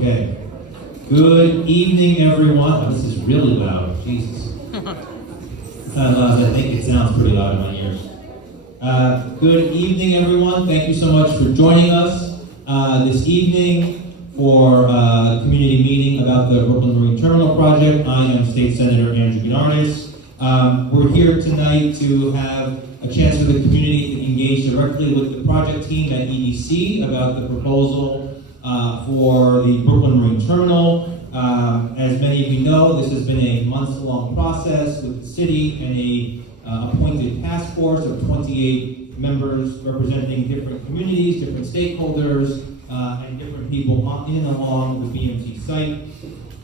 Okay. Good evening, everyone. Oh, this is really loud. Jesus. I think it sounds pretty loud in my ears. Good evening, everyone. Thank you so much for joining us this evening for a community meeting about the Brooklyn Marine Terminal project. I am State Senator Andrew Gennardis. We're here tonight to have a chance for the community to engage directly with the project team at EDC about the proposal for the Brooklyn Marine Terminal. As many of you know, this has been a months-long process with the city and a appointed task force of 28 members representing different communities, different stakeholders, and different people in and along the BMT site.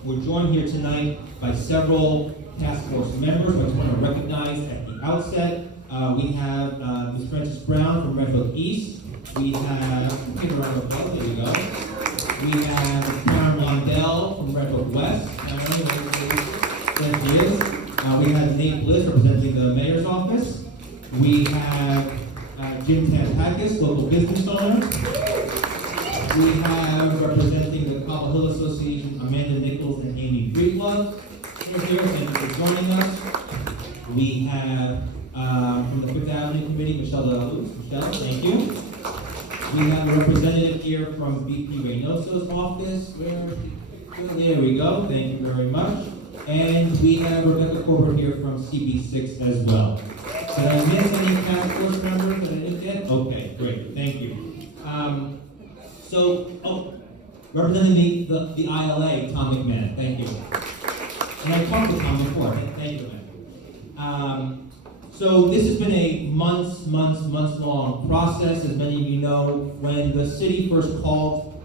We're joined here tonight by several task force members. I just want to recognize at the outset, we have Ms. Frances Brown from Red Hook East. We have, give a round of applause, there you go. We have Karen Londell from Red Hook West. There she is. We have Nate Bliss representing the mayor's office. We have Jim Tampakis, local business owner. We have representing the Cobble Hill Association, Amanda Nichols and Amy Breedlove. Thank you for joining us. We have from the Fifth Avenue Committee, Michelle DeLuz. Michelle, thank you. We have a representative here from VP Reynoso's office. There we go. Thank you very much. And we have Rebecca Corbett here from CB6 as well. Did I miss any task force members that I didn't get? Okay, great. Thank you. Representing the ILA, Tom McMahon. Thank you. And I talked to Tom before. Thank you, man. So this has been a months long process. As many of you know, when the city first called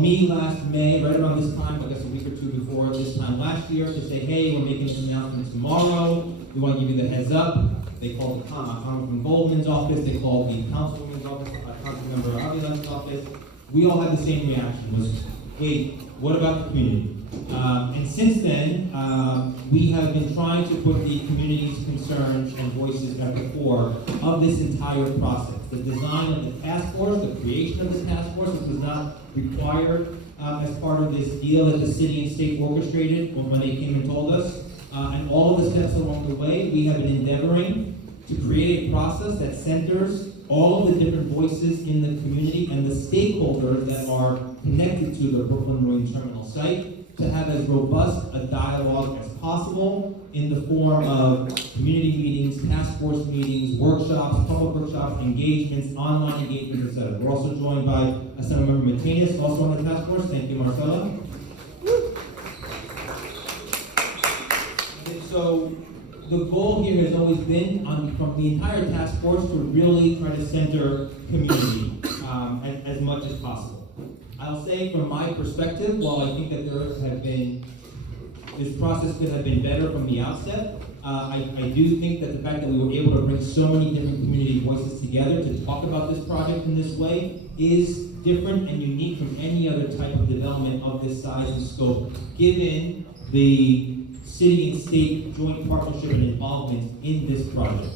me last May, right around this time, I guess a week or two before this time last year, to say, hey, we're making an announcement tomorrow. We want to give you the heads up. They called the Congressman Goldman's office. They called the councilwoman's office, Councilmember Avila's office. We all had the same reaction, was, wait, what about the community? And since then, we have been trying to put the community's concerns and voices at the fore of this entire process. The design of the task force, the creation of this task force, which was not required as part of this deal that the city and state orchestrated when they came and told us. And all of the steps along the way, we have been endeavoring to create a process that centers all of the different voices in the community and the stakeholders that are connected to the Brooklyn Marine Terminal site, to have as robust a dialogue as possible in the form of community meetings, task force meetings, workshops, public workshops, engagements, online engagements, etc. We're also joined by Assemblymember Matenas, also on the task force. Thank you, Marcella. And so the goal here has always been, from the entire task force, to really try to center community as much as possible. I'll say from my perspective, while I think that this process could have been better from the outset, I do think that the fact that we were able to bring so many different community voices together to talk about this project in this way is different and unique from any other type of development of this size and scope, given the city and state joint partnership and involvement in this project.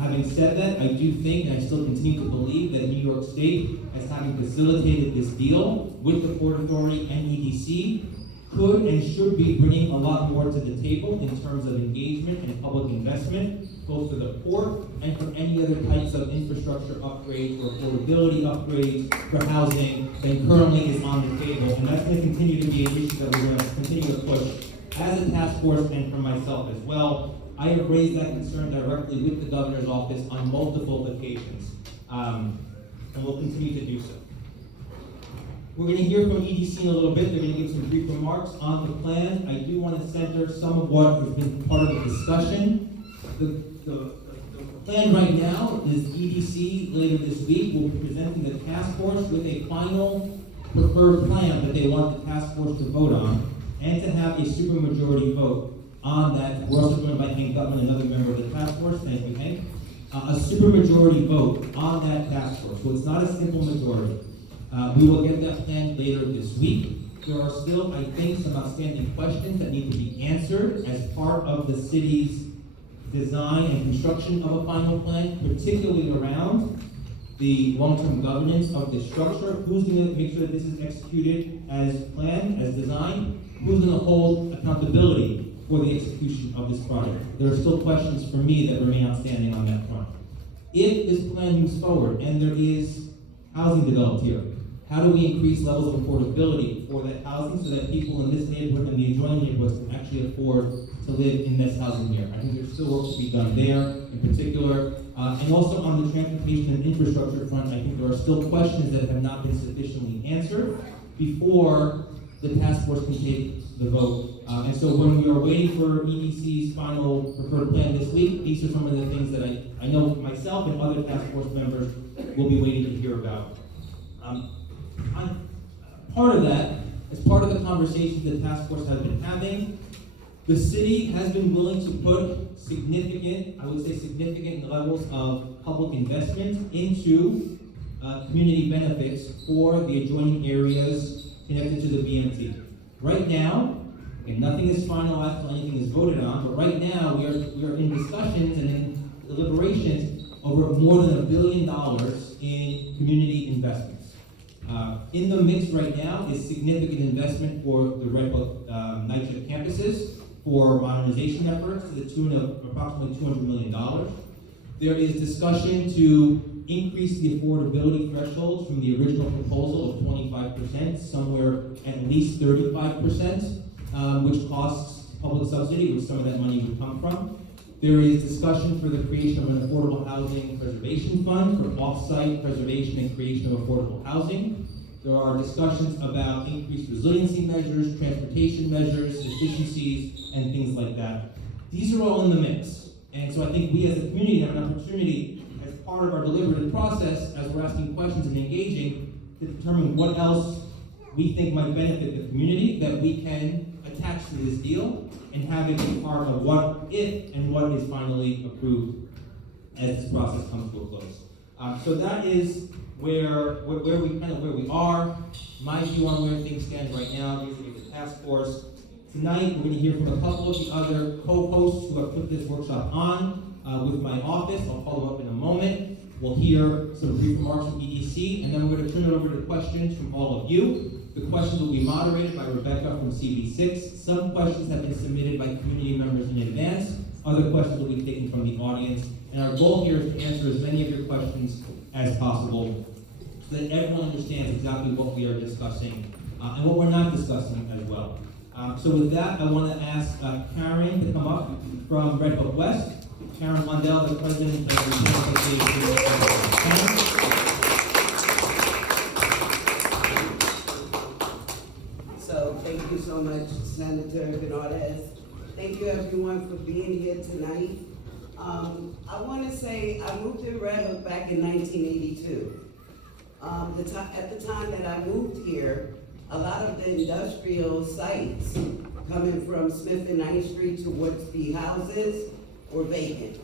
Having said that, I do think, and I still continue to believe, that New York State, as having facilitated this deal with the Port Authority and EDC, could and should be bringing a lot more to the table in terms of engagement and public investment, both for the port and for any other types of infrastructure upgrades or affordability upgrades for housing than currently is on the table. And that's going to continue to be an issue that we're going to continue to push as a task force and for myself as well. I have raised that concern directly with the governor's office on multiple occasions, and we'll continue to do so. We're going to hear from EDC in a little bit. They're going to give some brief remarks on the plan. I do want to center some of what has been part of the discussion. The plan right now is EDC later this week will be presenting the task force with a final preferred plan that they want the task force to vote on, and to have a supermajority vote on that. We're also joined by Hank Gutman, another member of the task force. Thank you, Hank. A supermajority vote on that task force. So it's not a simple majority. We will get that plan later this week. There are still, I think, some outstanding questions that need to be answered as part of the city's design and construction of a final plan, particularly around the long-term governance of this structure, who's going to make sure that this is executed as planned, as designed, who's going to hold accountability for the execution of this project. There are still questions for me that remain outstanding on that front. If this plan moves forward and there is housing developed here, how do we increase levels of affordability for that housing so that people in this neighborhood and the adjoining neighborhoods can actually afford to live in this housing here? I think there's still work to be done there in particular. And also on the transportation and infrastructure front, I think there are still questions that have not been sufficiently answered before the task force can take the vote. And so when we are waiting for EDC's final preferred plan this week, these are some of the things that I know myself and other task force members will be waiting to hear about. Part of that, as part of the conversations the task force has been having, the city has been willing to put significant, I would say significant levels of public investment into community benefits for the adjoining areas connected to the BMT. Right now, and nothing is finalized until anything is voted on, but right now we are in discussions and in deliberations over more than $1 billion in community investments. In the mix right now is significant investment for the Red Hook night shift campuses for modernization efforts to the tune of approximately $200 million. There is discussion to increase the affordability thresholds from the original proposal of 25%, somewhere at least 35%, which costs public subsidy, which some of that money would come from. There is discussion for the creation of an affordable housing preservation fund for off-site preservation and creation of affordable housing. There are discussions about increased resiliency measures, transportation measures, efficiencies, and things like that. These are all in the mix. And so I think we as a community have an opportunity as part of our deliberative process, as we're asking questions and engaging, to determine what else we think might benefit the community that we can attach to this deal and have it be part of what if and what is finally approved as this process comes to a close. So that is where we are. My view on where things stand right now vis-a-vis the task force. Tonight we're going to hear from a couple of the other co-hosts who have put this workshop on with my office. I'll follow up in a moment. We'll hear some brief remarks from EDC, and then we're going to turn it over to questions from all of you. The questions will be moderated by Rebecca from CB6. Some questions have been submitted by community members in advance. Other questions will be taken from the audience. And our goal here is to answer as many of your questions as possible so that everyone understands exactly what we are discussing and what we're not discussing as well. So with that, I want to ask Karen to come up from Red Hook West. Karen Mondell, the president of the Association. So thank you so much, Senator Bernardes. Thank you everyone for being here tonight. I want to say I moved to Red Hook back in 1982. At the time that I moved here, a lot of the industrial sites coming from Smith and 9th Street towards the houses were vacant.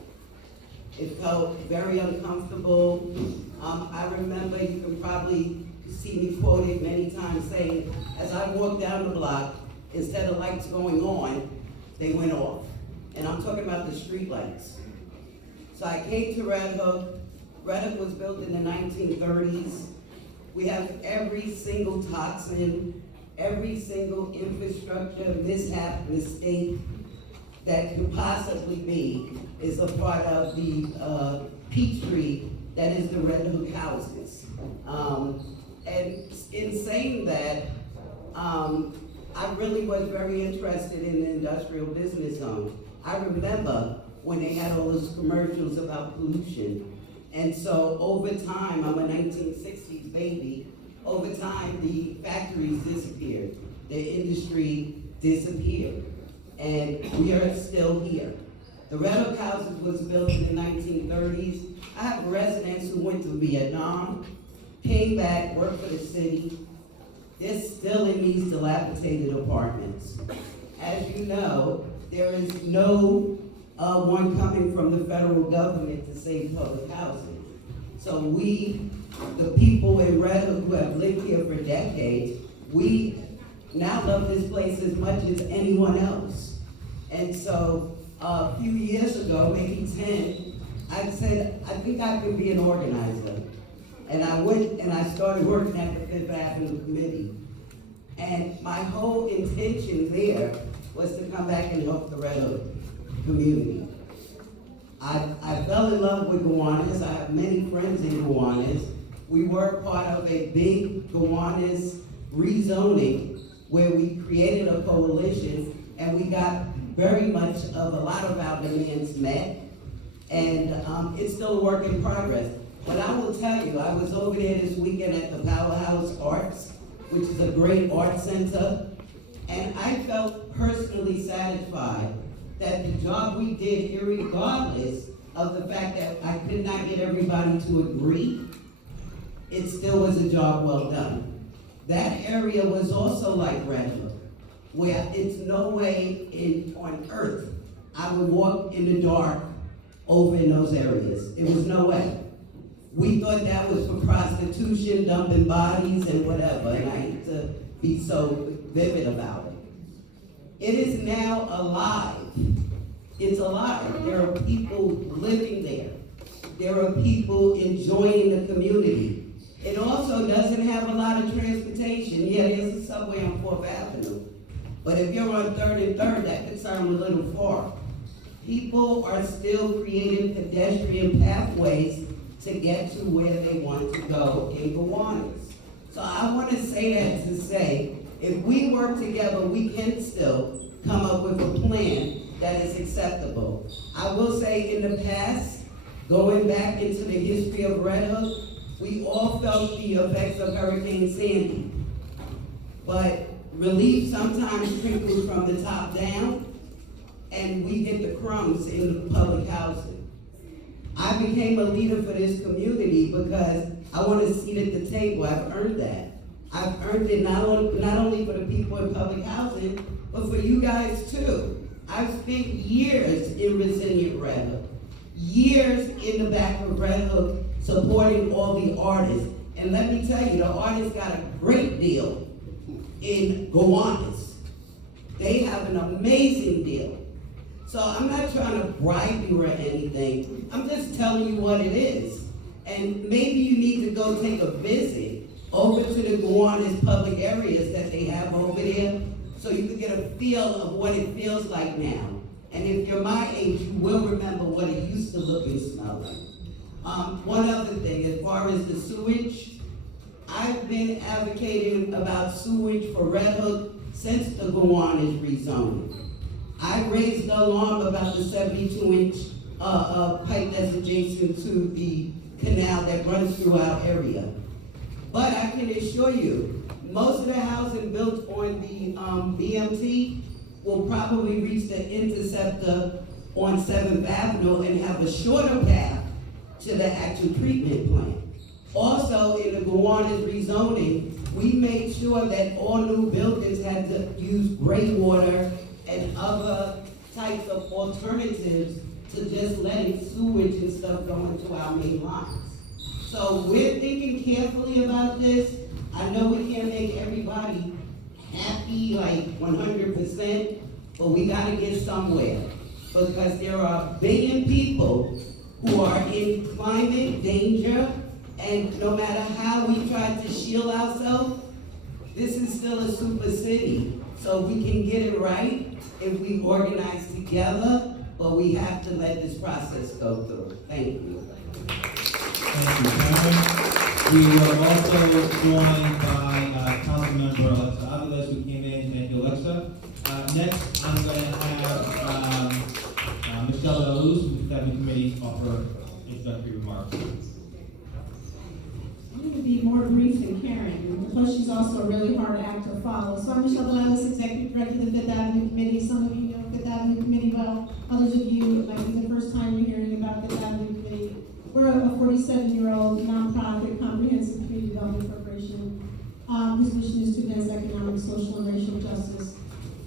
It felt very uncomfortable. I remember, you can probably see me quoted many times saying, as I walked down the block, instead of lights going on, they went off. And I'm talking about the street lights. So I came to Red Hook. Red Hook was built in the 1930s. We have every single toxin, every single infrastructure mishap, mistake that could possibly be is a part of the peach tree that is the Red Hook houses. And in saying that, I really was very interested in the industrial business zone. I remember when they had all those commercials about pollution. And so over time, I'm a 1960s baby, over time the factories disappeared, the industry disappeared, and we are still here. The Red Hook houses was built in the 1930s. I have residents who went to Vietnam, came back, worked for the city. They're still in these dilapidated apartments. As you know, there is no one coming from the federal government to save public housing. So we, the people in Red Hook who have lived here for decades, we now love this place as much as anyone else. And so a few years ago, maybe 10, I said, I think I could be an organizer. And I went and I started working at the Fifth Avenue Committee. And my whole intention there was to come back and help the Red Hook community. I fell in love with Gowanus. I have many friends in Gowanus. We were part of a big Gowanus rezoning where we created a coalition and we got very much of a lot of our demands met. And it's still a work in progress. But I will tell you, I was over there this weekend at the Powerhouse Arts, which is a great art center, and I felt personally satisfied that the job we did, irregardless of the fact that I could not get everybody to agree, it still was a job well done. That area was also like Red Hook, where it's no way on earth I would walk in the dark over in those areas. It was no way. We thought that was for prostitution, dumping bodies and whatever, and I hate to be so vivid about it. It is now alive. It's alive. There are people living there. There are people enjoying the community. It also doesn't have a lot of transportation. Yeah, there's a subway on 4th Avenue. But if you're on 3rd and 3rd, that could sound a little far. People are still creating pedestrian pathways to get to where they want to go in Gowanus. So I want to say that to say, if we work together, we can still come up with a plan that is acceptable. I will say in the past, going back into the history of Red Hook, we all felt the effects of Hurricane Sandy. But relief sometimes trickles from the top down, and we get the crumbs in the public housing. I became a leader for this community because I want a seat at the table. I've earned that. I've earned it not only for the people in public housing, but for you guys too. I've spent years in Resilient Red Hook, years in the back of Red Hook supporting all the artists. And let me tell you, the artists got a great deal in Gowanus. They have an amazing deal. So I'm not trying to bribe you or anything. I'm just telling you what it is. And maybe you need to go take a visit over to the Gowanus public areas that they have over there so you can get a feel of what it feels like now. And if you're my age, you will remember what it used to look and smell like. One other thing, as far as the sewage, I've been advocating about sewage for Red Hook since the Gowanus rezoning. I raised the alarm about the 72-inch pipe that's adjacent to the canal that runs through our area. But I can assure you, most of the housing built on the BMT will probably reach the interceptor on 7th Avenue and have a shorter path to the actual treatment plant. Also, in the Gowanus rezoning, we made sure that all new buildings had to use gray water and other types of alternatives to just letting sewage and stuff go into our main lines. So we're thinking carefully about this. I know we can't make everybody happy like 100%, but we gotta get somewhere because there are a billion people who are in climate danger, and no matter how we try to shield ourselves, this is still a super city. So we can get it right if we organize together, but we have to let this process go through. Thank you. Thank you, Karen. We were also joined by Councilmember Alexa Aviles, who came in. Thank you, Alexa. Next, I'm going to have Michelle Deluz, who's the Committee, offer introductory remarks. I'm going to be more brief than Karen, plus she's also a really hard act to follow. So I'm Michelle Deluz, Executive Director of the Fifth Avenue Committee. Some of you know Fifth Avenue Committee well. Others of you, it might be the first time you're hearing about Fifth Avenue Committee. We're a 47-year-old nonprofit comprehensive community development corporation whose mission is to advance economic, social, and racial justice.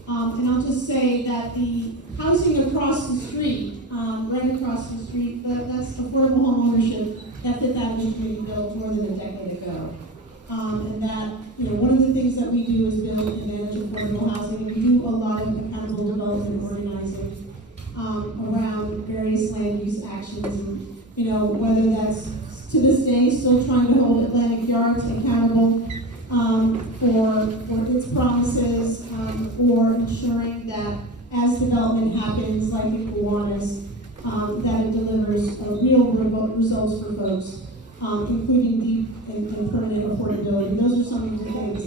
And I'll just say that the housing across the street, right across the street, that's affordable home ownership that Fifth Avenue Committee built more than a decade ago. And that, one of the things that we do is build and manage affordable housing. We do a lot of accountable development organizing around various land use actions. And, whether that's to this day still trying to hold for its promises, or ensuring that as development happens, like in Kiwanis, that it delivers real results for folks, including deep and permanent affordability. Those are some of the things.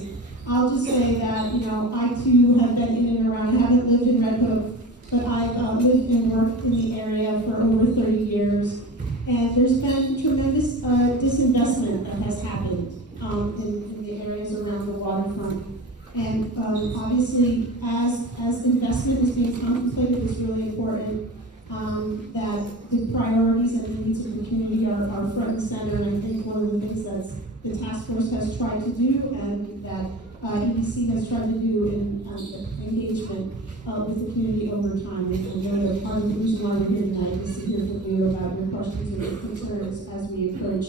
I'll just say that, I too have been in and around. I haven't lived in Red Hook, but I've lived and worked in the area for over 30 years. And there's been tremendous disinvestment that has happened in the areas around the waterfront. And obviously, as investment is being contemplated, it's really important that the priorities and the needs of the community are front and center. And I think one of the things that the task force has tried to do, and that EDC has tried to do in engagement with the community over time. And really part of the reason why we're here tonight is to hear from you about your questions and your concerns as we approach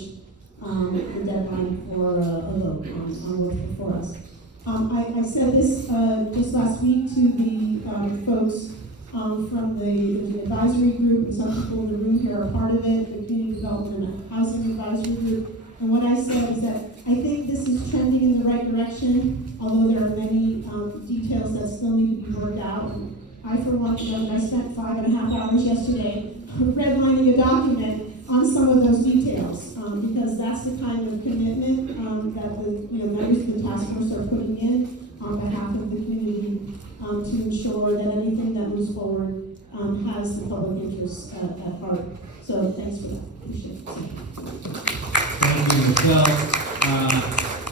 the deadline for a vote on what's before us. I said this just last week to the folks from the advisory group, and some people in the room here are part of it, the Community Development and Housing Advisory Group. And what I said is that I think this is trending in the right direction, although there are many details that still need to be worked out. And I, for one, I spent 5.5 hours yesterday redlining a document on some of those details, because that's the kind of commitment that the members of the task force are putting in on behalf of the community to ensure that anything that moves forward has the public interest at heart. So thanks for that. Appreciate it. Thank you, Michelle.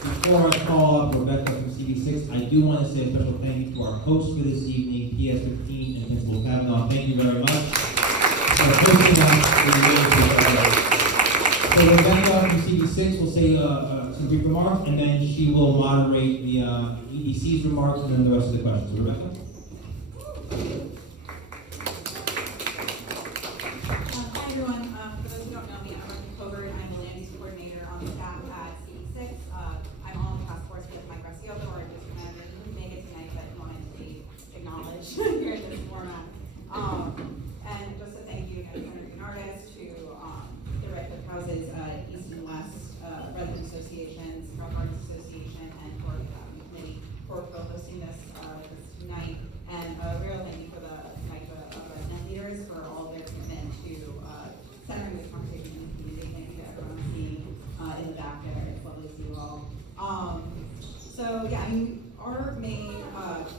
Before I call up Rebecca from CD6, I do want to say a special thank you to our host for this evening, PS15 and Principal Kavanaugh. Thank you very much for hosting us. So Rebecca from CD6 will say some brief remarks, and then she will moderate the EDC's remarks, and then the rest of the questions. So Rebecca? Hi everyone. For those who don't know me, I'm Rebecca Covert. I'm the land use coordinator on the staff at CD6. I'm on the task force with Mike Graciotto, our district manager. He couldn't make it tonight, but wanted to be acknowledged here in this format. And just a thank you to Senator Bernardes, to the Red Hook Houses, East and West Resident Associations, Carroll Gardens Association, and for the committee for co-hosting this tonight. And a real thank you for the resident leaders for all their commitment to centering this conversation in the community. Thank you to everyone seeing in the back there. It's lovely to see you all. So yeah, I mean, our main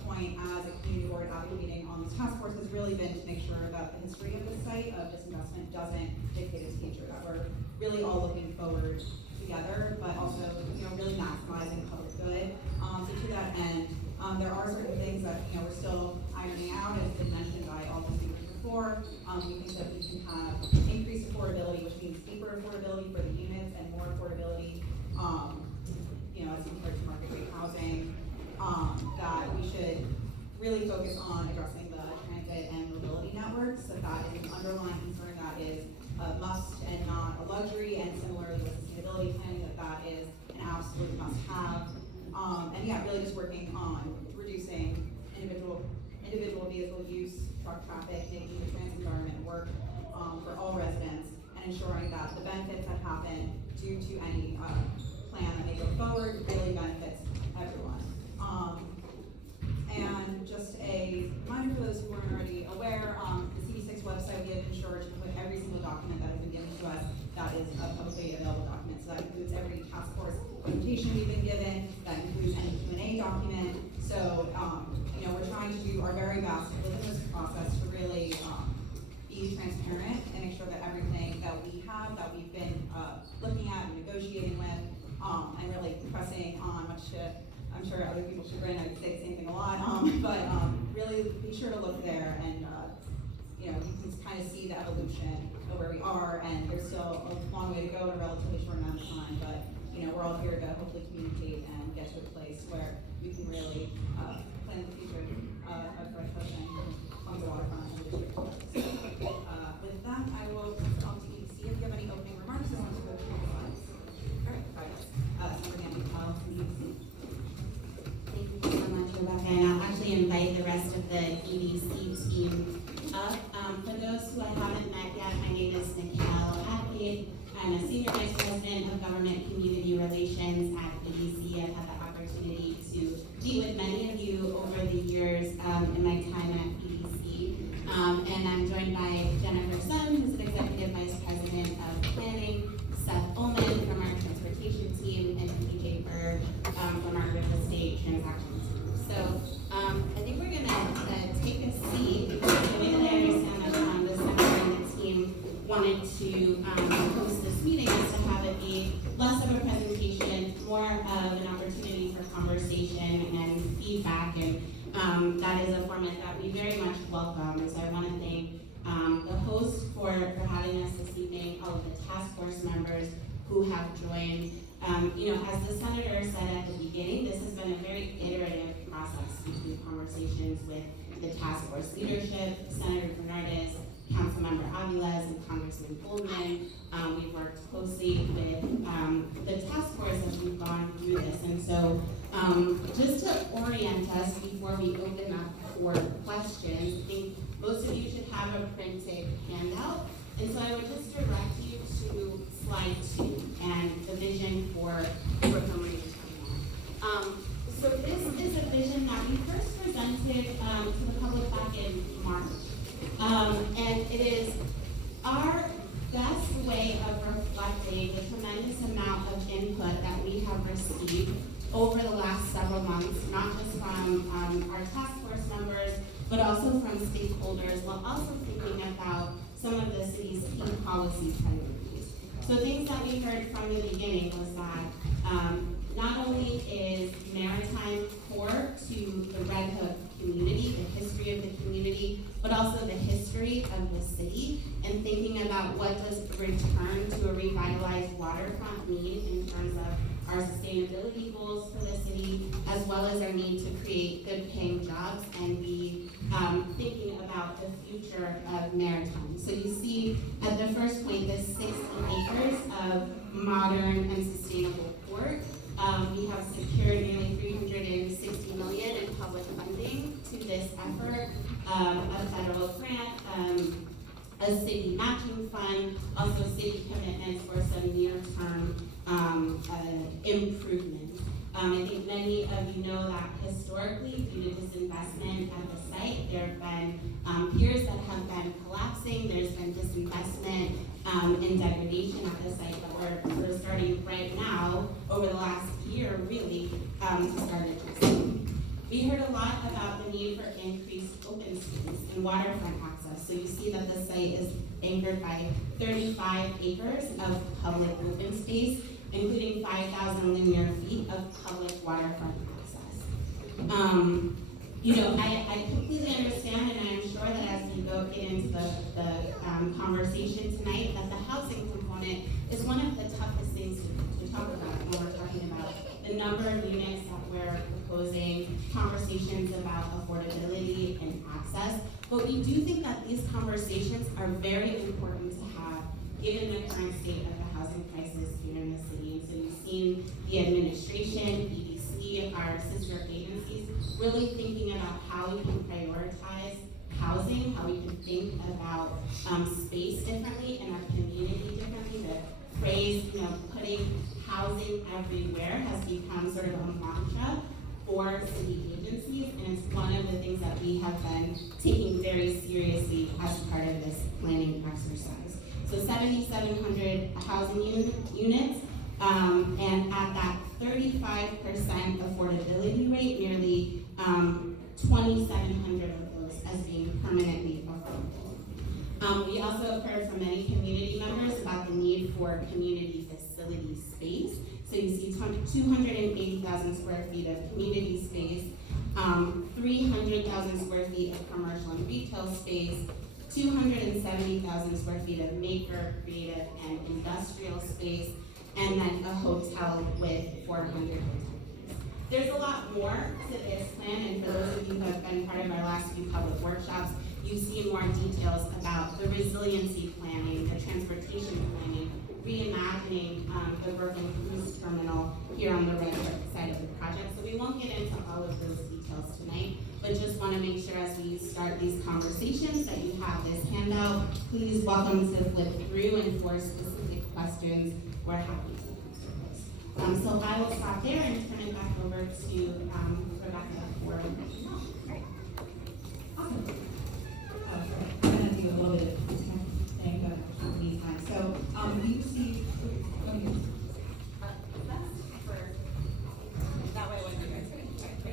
point as a community board advocating on this task force has really been to make sure that the history of the site of disinvestment doesn't dictate its future, that we're really all looking forward together, but also, really maximizing public good. So to that end, there are certain things that, we're still ironing out, as been mentioned by all the speakers before. We think that we can have increased affordability, which means deeper affordability for the units and more affordability, as compared to market rate housing. That we should really focus on addressing the transit and mobility networks. So that is an underlying concern that is a must and not a luxury, and similarly with sustainability planning, that is an absolute must-have. And yeah, really just working on reducing individual vehicle use, truck traffic, making the transit environment work for all residents, and ensuring that the benefits that happen due to any plan that may go forward really benefits everyone. And just a reminder for those who weren't already aware, the CD6 website, we have ensured to put every single document that has been given to us that is a publicly available document. So that includes every task force presentation we've been given, that includes any Q&A document. So, we're trying to do our very best within this process to really be transparent and make sure that everything that we have, that we've been looking at and negotiating with, and really pressing on, much to, I'm sure other people should grin, I say the same thing a lot, but really be sure to look there, and you can kind of see the evolution of where we are, and there's still a long way to go in a relatively short amount of time, but we're all here to hopefully communicate and get to a place where we can really plan the future of Red Hook and on the waterfront and the district. So, with that, I will pass it on to EDC. If you have any opening remarks, I want to go through the slides. All right, Senator Carroll from EDC. Thank you so much, Rebecca, and I'll actually invite the rest of the EDC team up. For those who I haven't met yet, my name is Nicole Adkey. I'm a Senior Vice President of Government Community Relations at EDC. I've had the opportunity to transactions. So I think we're gonna take a seat. The way that I understand that the secretary and the team wanted to host this meeting is to have it be less of a presentation, more of an opportunity for conversation and feedback, and that is a format that we very much welcome. And so I want to thank the host for having us this evening, all of the task force members who have joined. As the senator said at the beginning, this has been a very iterative process between conversations with the task force leadership, Senator Bernardes, Councilmember Aviles, and Congressman Goldman. We've worked closely with the task force as we've gone through this. And so just to orient us before we open up for questions, I think most of you should have a printed handout. And so I would just direct you to slide 2 and the vision for Montgomery. So this is a vision that we first presented to the public back in March. And it is our best way of reflecting the tremendous amount of input that we have received over the last several months, not just from our task force members, but also from stakeholders, while also thinking about some of the city's key policy priorities. So things that we heard from the beginning was that not only is maritime core to the Red Hook community, the history of the community, but also the history of the city, and thinking about what does return to a revitalized waterfront mean in terms of our sustainability goals for the city, as well as our need to create good paying jobs and be thinking about the future of maritime. So you see at the first point, this 60 acres of modern and sustainable port. We have secured nearly $360 million in public funding to this effort, a federal grant, a city matching fund, also city commitments for some near-term improvements. I think many of you know that historically, due to disinvestment at the site, there have been piers that have been collapsing. There's been disinvestment and degradation at the site that we're starting right now over the last year, really, to start addressing. We heard a lot about the need for increased open space and waterfront access. So you see that the site is anchored by 35 acres of public open space, including 5,000 linear feet of public waterfront access. I completely understand, and I'm sure that as we get into the conversation tonight, that the housing component is one of the toughest things to talk about when we're talking about the number of units that we're proposing, conversations about affordability and access. But we do think that these conversations are very important to have given the current state of the housing crisis here in the city. And so you've seen the administration, EDC, our sister agencies, really thinking about how we can prioritize housing, how we can think about space differently and our community differently. The phrase, putting housing everywhere has become sort of a mantra for city agencies, and it's one of the things that we have been taking very seriously as part of this planning exercise. So 7,700 housing units, and at that 35% affordability rate, nearly 2,700 of those as being permanently affordable. We also have heard from many community members about the need for community facility space. So you see 280,000 square feet of community space, 300,000 square feet of commercial and retail space, 270,000 square feet of maker, creative, and industrial space, and then a hotel with 400 hotel keys. There's a lot more to this plan, and for those of you who have been part of our last few public workshops, you see more details about the resiliency planning, the transportation planning, reimagining the Brooklyn Cruise Terminal here on the Red Hook side of the project. So we won't get into all of those details tonight, but just want to make sure as we start these conversations that you have this handout. Please welcome to flip through, and for specific questions, we're happy to answer those. So I will stop there and turn it back over to Rebecca for Great. Awesome. I'm going to do a little bit of thing, but not need time. So you see, That's for, that way when you guys finish.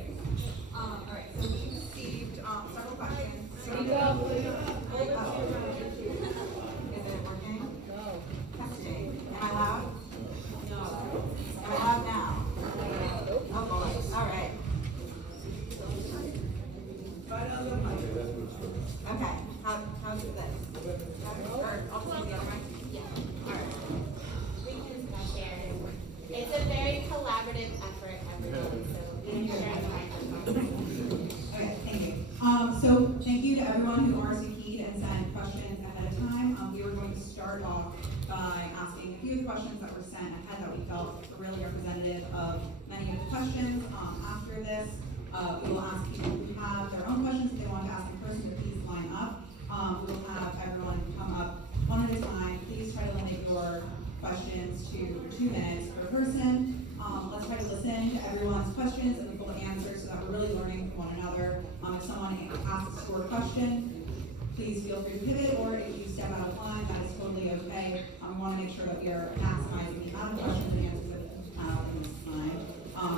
representative of many of the questions. After this, we will ask people who have their own questions, if they want to ask in person, to please line up. We will have everyone come up one at a time. Please try to limit your questions to 2 minutes per person. Let's try to listen to everyone's questions and the full answers so that we're really learning from one another. If someone asks your question, please feel free to pivot, or if you step out of line, that is totally okay. We want to make sure that we are maximizing the amount of questions and answers that we have in this time.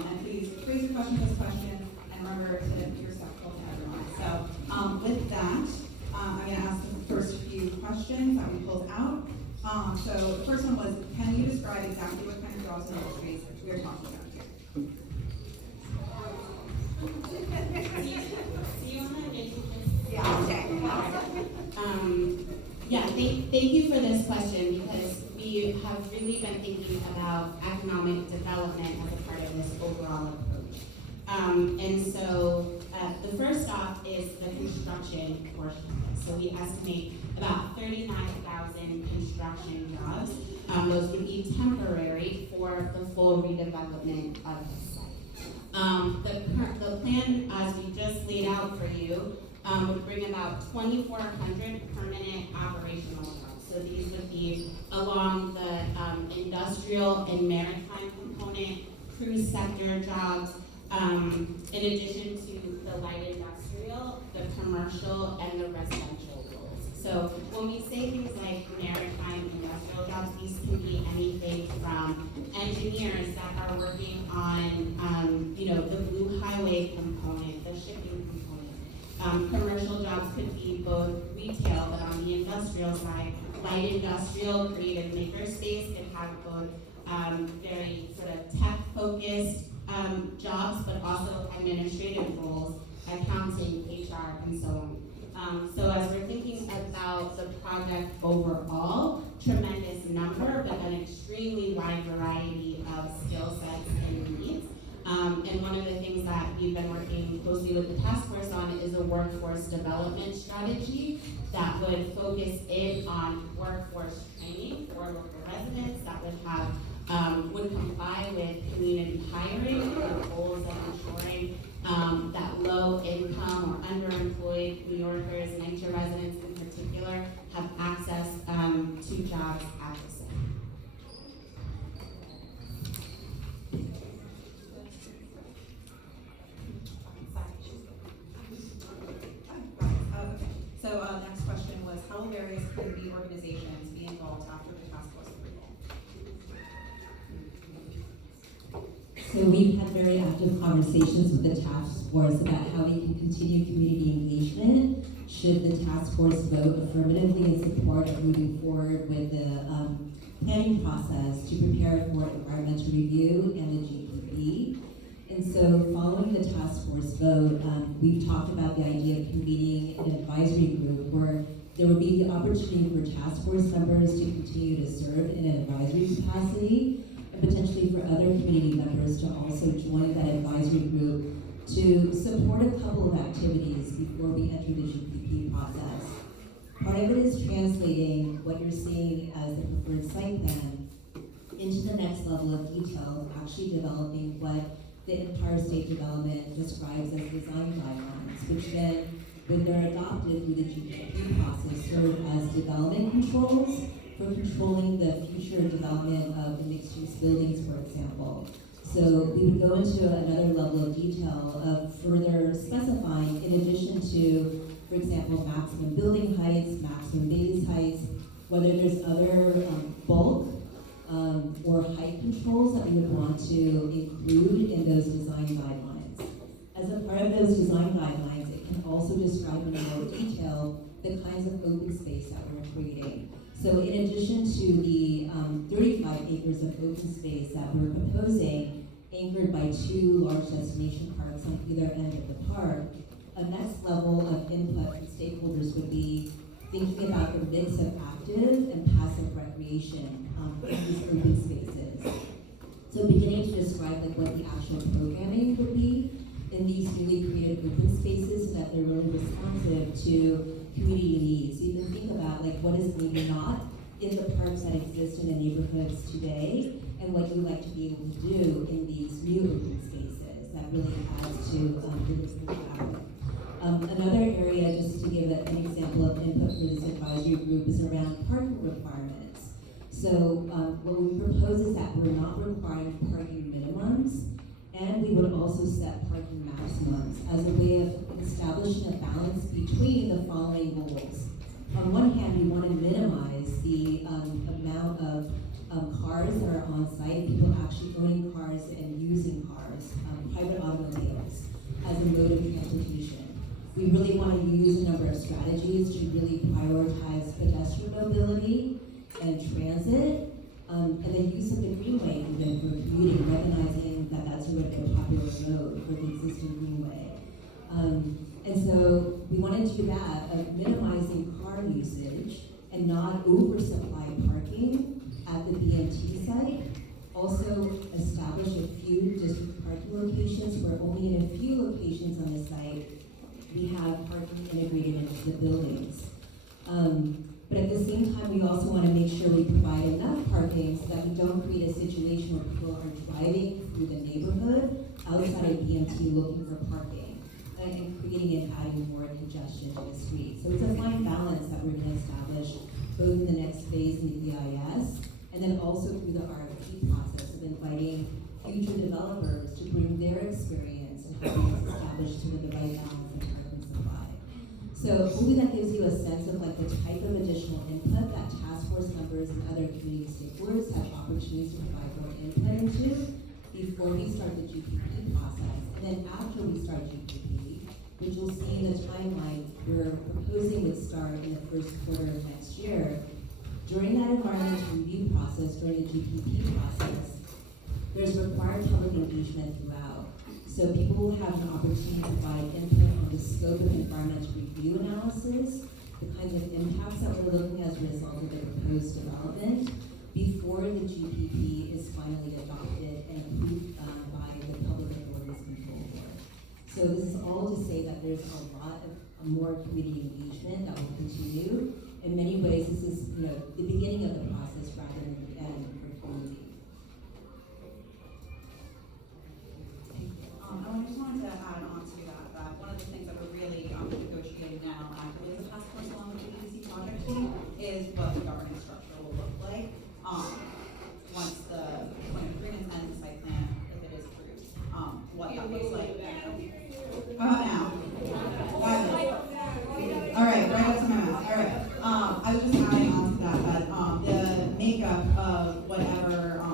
And please phrase your question as a question, and remember to be respectful to everyone. So with that, I'm going to ask the first few questions that we pulled out. So the first one was, can you describe exactly what kind of jobs and industries we are talking about here? Thank you for this question, because we have really been thinking about economic development as a part of this overall approach. And so the first off is the construction portion of this. So we estimate about 39,000 construction jobs. Those would be temporary for the full redevelopment of the site. The plan, as we just laid out for you, would bring about 2,400 permanent operational jobs. So these would be along the industrial and maritime component, cruise sector jobs, in addition to the light industrial, the commercial, and the residential roles. So when we say things like maritime industrial jobs, these can be anything from engineers that are working on, the blue highway component, the shipping component. Commercial jobs could be both retail, but on the industrial side, light industrial, creative makerspace could have both very sort of tech-focused jobs, but also administrative roles, accounting, HR, and so on. So as we're thinking about the project overall, tremendous number, but an extremely wide variety of skill sets and needs. And one of the things that we've been working closely with the task force on is a workforce development strategy that would focus in on workforce training for local residents that would have would comply with community hiring and the goals of ensuring that low income or underemployed New Yorkers, NYCHA residents in particular, have access to jobs at the site. So next question was, how will various community organizations be involved after the task force approval? So we've had very active conversations with the task force about how we can continue community engagement should the task force vote affirmatively in support of moving forward with the planning process to prepare for environmental review and the GPP. And so following the task force vote, we've talked about the idea of convening an advisory group where there would be the opportunity for task force members to continue to serve in an advisory capacity, and potentially for other community members to also join that advisory group to support a couple of activities before we enter the GPP process. Part of it is translating what you're seeing as the preferred site plan into the next level of detail, actually developing what the Empire State Development describes as design guidelines, which then, when they're adopted through the GPP process, serve as development controls for controlling the future development of the mixed-use buildings, for example. So we would go into another level of detail of further specifying, in addition to, for example, maximum building heights, maximum base heights, whether there's other bulk or height controls that we would want to include in those design guidelines. As a part of those design guidelines, it can also describe in more detail the kinds of open space that we're creating. So in addition to the 35 acres of open space that we're proposing, anchored by 2 large destination parks on either end of the park, a next level of input from stakeholders would be thinking about the mix of active and passive recreation in these open spaces. So beginning to describe like what the actual programming would be in these newly created open spaces so that they're really responsive to community needs. So you can think about like what is maybe not in the parks that exist in the neighborhoods today, and what you like to be able to do in these new open spaces that really adds to delivering traffic. Another area, just to give an example of input for this advisory group, is around parking requirements. So what we propose is that we're not requiring parking minimums, and we would also set parking maximums as a way of establishing a balance between the following goals. On one hand, we want to minimize the amount of cars that are on site, people actually owning cars and using cars, private automobiles, as a mode of transportation. We really want to use a number of strategies to really prioritize pedestrian mobility and transit, and then use of the greenway even for commuting, recognizing that that's already a popular mode for the existing greenway. And so we want to do that of minimizing car usage and not oversupply parking at the BMT site. Also establish a few district parking locations where only in a few locations on the site we have parking integrated into the buildings. But at the same time, we also want to make sure we provide enough parking so that we don't create a situation where people are driving through the neighborhood outside of BMT looking for parking and creating and adding more congestion to the street. So it's a fine balance that we're going to establish both in the next phase in the EIS and then also through the RFP process of inviting future developers to bring their experience and helping us establish sort of the right balance in parking supply. So hopefully that gives you a sense of like the type of additional input that task force members and other community stakeholders have opportunities to provide more input into before we start the GPP process. And then after we start GPP, which you'll see in the timeline, we're proposing would start in the first quarter of next year. During that environmental review process, during the GPP process, there's required public engagement throughout. So people will have an opportunity to provide input on the scope of environmental review analysis, the kinds of impacts that we're looking at as a result of the proposed development, before the GPP is finally adopted and approved by the Public Authorities Control Board. So this is all to say that there's a lot of more community engagement that will continue. In many ways, this is the beginning of the process rather than the end for community. I just wanted to add on to that one of the things that we're really negotiating now actively as a task force along with the EDC project team is what the governance structure will look like once the agreement and the site plan, if it is approved, what that looks like. How about now? All right, right up to my mouth. All right. I was just adding on to that the makeup of whatever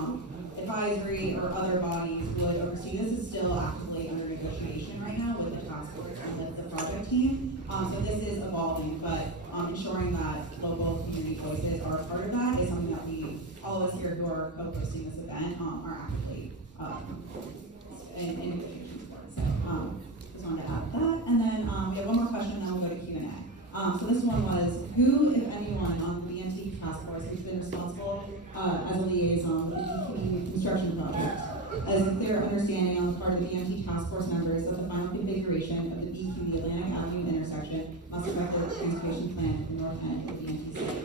advisory or other bodies would oversee. This is still actively under negotiation right now with the task force and with the project team. So this is evolving, but ensuring that local community voices are a part of that is something that all of us here who are co-hosting this event, are actively in negotiations for. So just wanted to add that. And then we have one more question, then we'll go to Q&A. So this one was, who, if anyone, on the BMT Task Force has been responsible as a liaison with the BQE construction project? As a clear understanding on the part of the BMT Task Force members of the final configuration of the BQE Atlantic Avenue intersection must affect the transportation plan at the north end of the BMT site.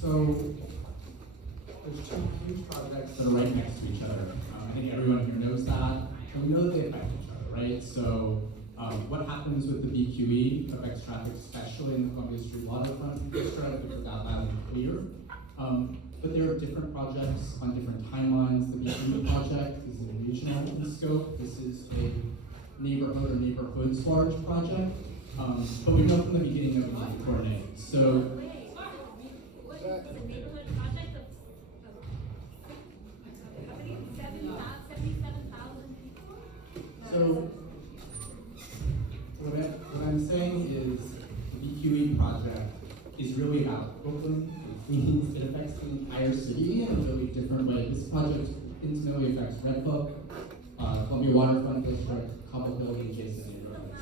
So there's two huge projects that are right next to each other. I think everyone here knows that, and we know that they affect each other, right? So what happens with the BQE affects traffic, especially in the Columbia Street waterfront district, because that loud and clear. But there are different projects on different timelines. The BQE project is regional in scope. This is a neighborhood or neighborhoods large project. But we know from the beginning that we need to coordinate. So So what I'm saying is the BQE project is really about Brooklyn. It means it affects the entire city in a really different way. This project intimately affects Red Hook, Columbia Waterfront District, Cobble Hill, and adjacent neighborhoods.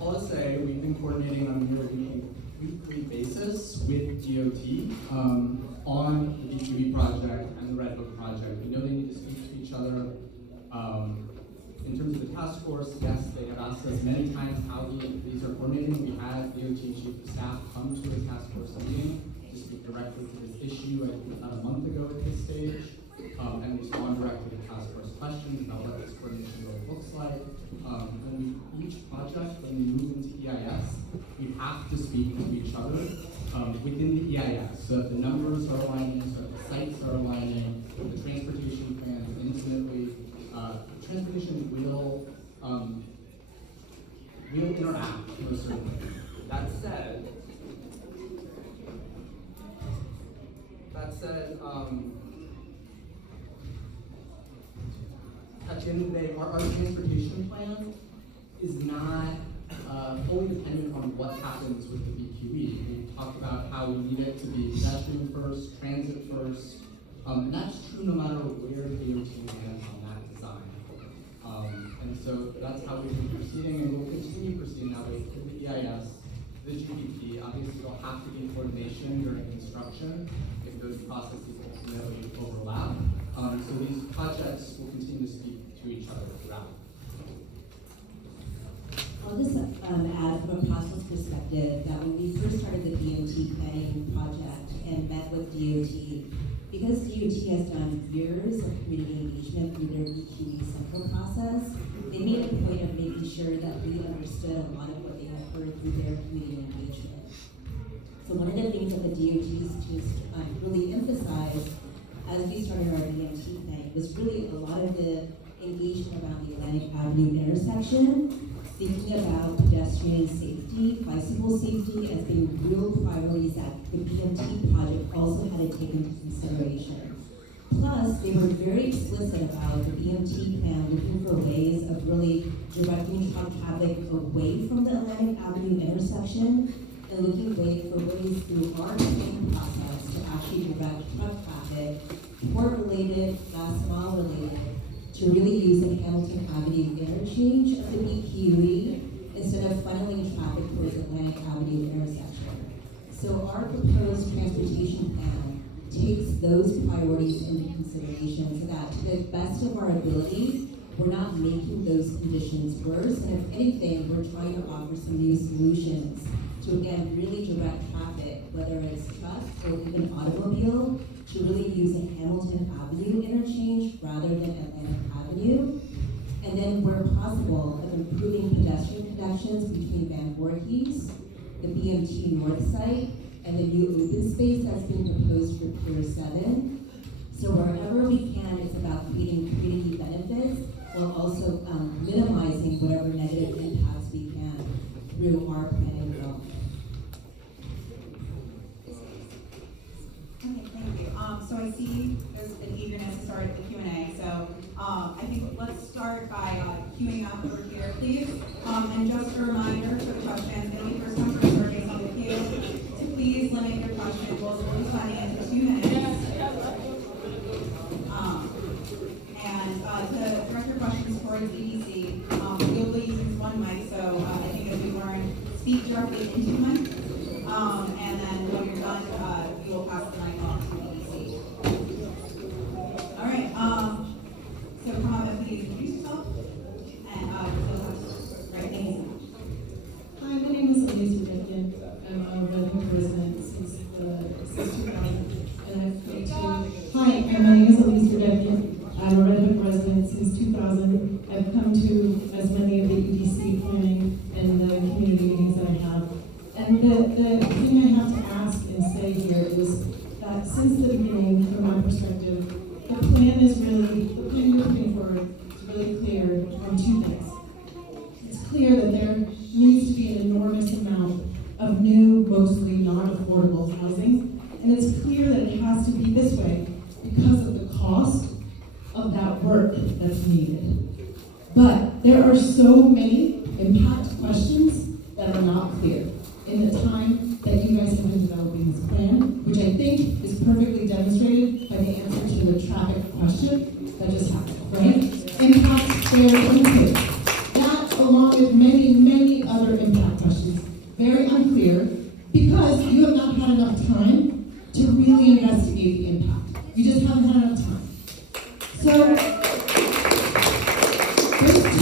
I'll just say we've been coordinating on a weekly basis with DOT on the BQE project and the Red Hook project. We know they need to speak to each other. in terms of the task force, yes, they have asked us many times how these are coordinating. We had DOT chief of staff come to a task force meeting to speak directly to this issue, I think about a month ago at this stage, and respond directly to task force questions about what this coordination really looks like. Each project, when we move into EIS, we have to speak to each other within the EIS. So if the numbers are aligning, so if the sites are aligning, the transportation plans intimately, transportation will interact most certainly. That said, at the end of the day, our transportation plan is not only dependent on what happens with the BQE. We talked about how we need it to be pedestrian first, transit first, and that's true no matter where DOT lands on that design. And so that's how we've been proceeding, and we'll continue proceeding that way through the EIS, the GDP. Obviously, there'll have to be coordination during construction if those processes ultimately overlap. So these projects will continue to speak to each other throughout. I'll just add from a process perspective that when we first started the BMT planning project and met with DOT, because DOT has done years of community engagement through their BQE central process, they made a point of making sure that we understood a lot of what they had heard through their community engagement. So one of the things that the DOT's teams really emphasized as we started our BMT planning was really a lot of the engagement around the Atlantic Avenue intersection, thinking about pedestrian safety, bicycle safety as being real priorities that the BMT project also had to take into consideration. Plus, they were very explicit about the BMT plan looking for ways of really directing truck traffic away from the Atlantic Avenue intersection and looking for ways through our planning process to actually direct truck traffic, port-related, last mile related, to really use the Hamilton Avenue interchange of the BQE instead of funneling traffic towards Atlantic Avenue intersection. So our proposed transportation plan takes those priorities into consideration so that to the best of our ability, we're not making those conditions worse. And if anything, we're trying to offer some new solutions to again really direct traffic, whether it's truck or even automobile, to really use a Hamilton Avenue interchange rather than Atlantic Avenue. And then where possible, of improving pedestrian connections between Van Voorhees, the BMT North site, and the new open space that's being proposed for Pier 7. So wherever we can, it's about creating community benefits while also minimizing whatever negative impacts we can through our planning development. Okay, thank you. So I see there's an eagerness to start the Q&A. So I think let's start by queuing up over here, please. And just a reminder for the questions, it'll be first come, first served based on the queue. So please limit your questions. We'll be planning it to 2 minutes. And to direct your questions towards EDC, you'll be using one mic. So I think as we learn, speak directly into the mic. And then when you're done, you will pass the mic on to the EDC. All right. So come up and please introduce yourself. And right, thank you so much. Hi, my name is Elise Reddick. I'm a Red Hook resident since 2000. And I've come to. Hi, my name is Elise Reddick. I'm a Red Hook resident since 2000. I've come to as many of the EDC planning and the community meetings that I have. And the thing I have to ask and say here is that since the beginning, from my perspective, the plan you're putting forward is really clear on 2 things. It's clear that there needs to be an enormous amount of new, mostly non-affordable housing. And it's clear that it has to be this way because of the cost of that work that's needed. But there are so many impact questions that are not clear in the time that you guys have been developing this plan, which I think is perfectly demonstrated by the answer to the traffic question that just happened, right? Impacts very unclear. That, along with many, many other impact questions, very unclear because you have not had enough time to really investigate the impact. You just haven't had enough time. So, there's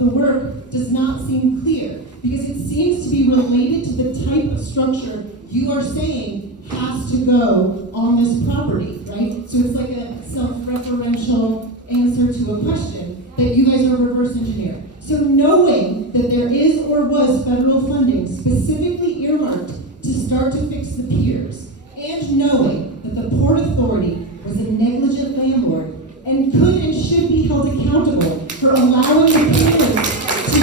the work does not seem clear, because it seems to be related to the type of structure you are saying has to go on this property, right? So it's like a self-referential answer to a question that you guys are reverse engineering. So knowing that there is or was federal funding specifically earmarked to start to fix the piers, and knowing that the Port Authority was a negligent landlord and could and should be held accountable for allowing the piers to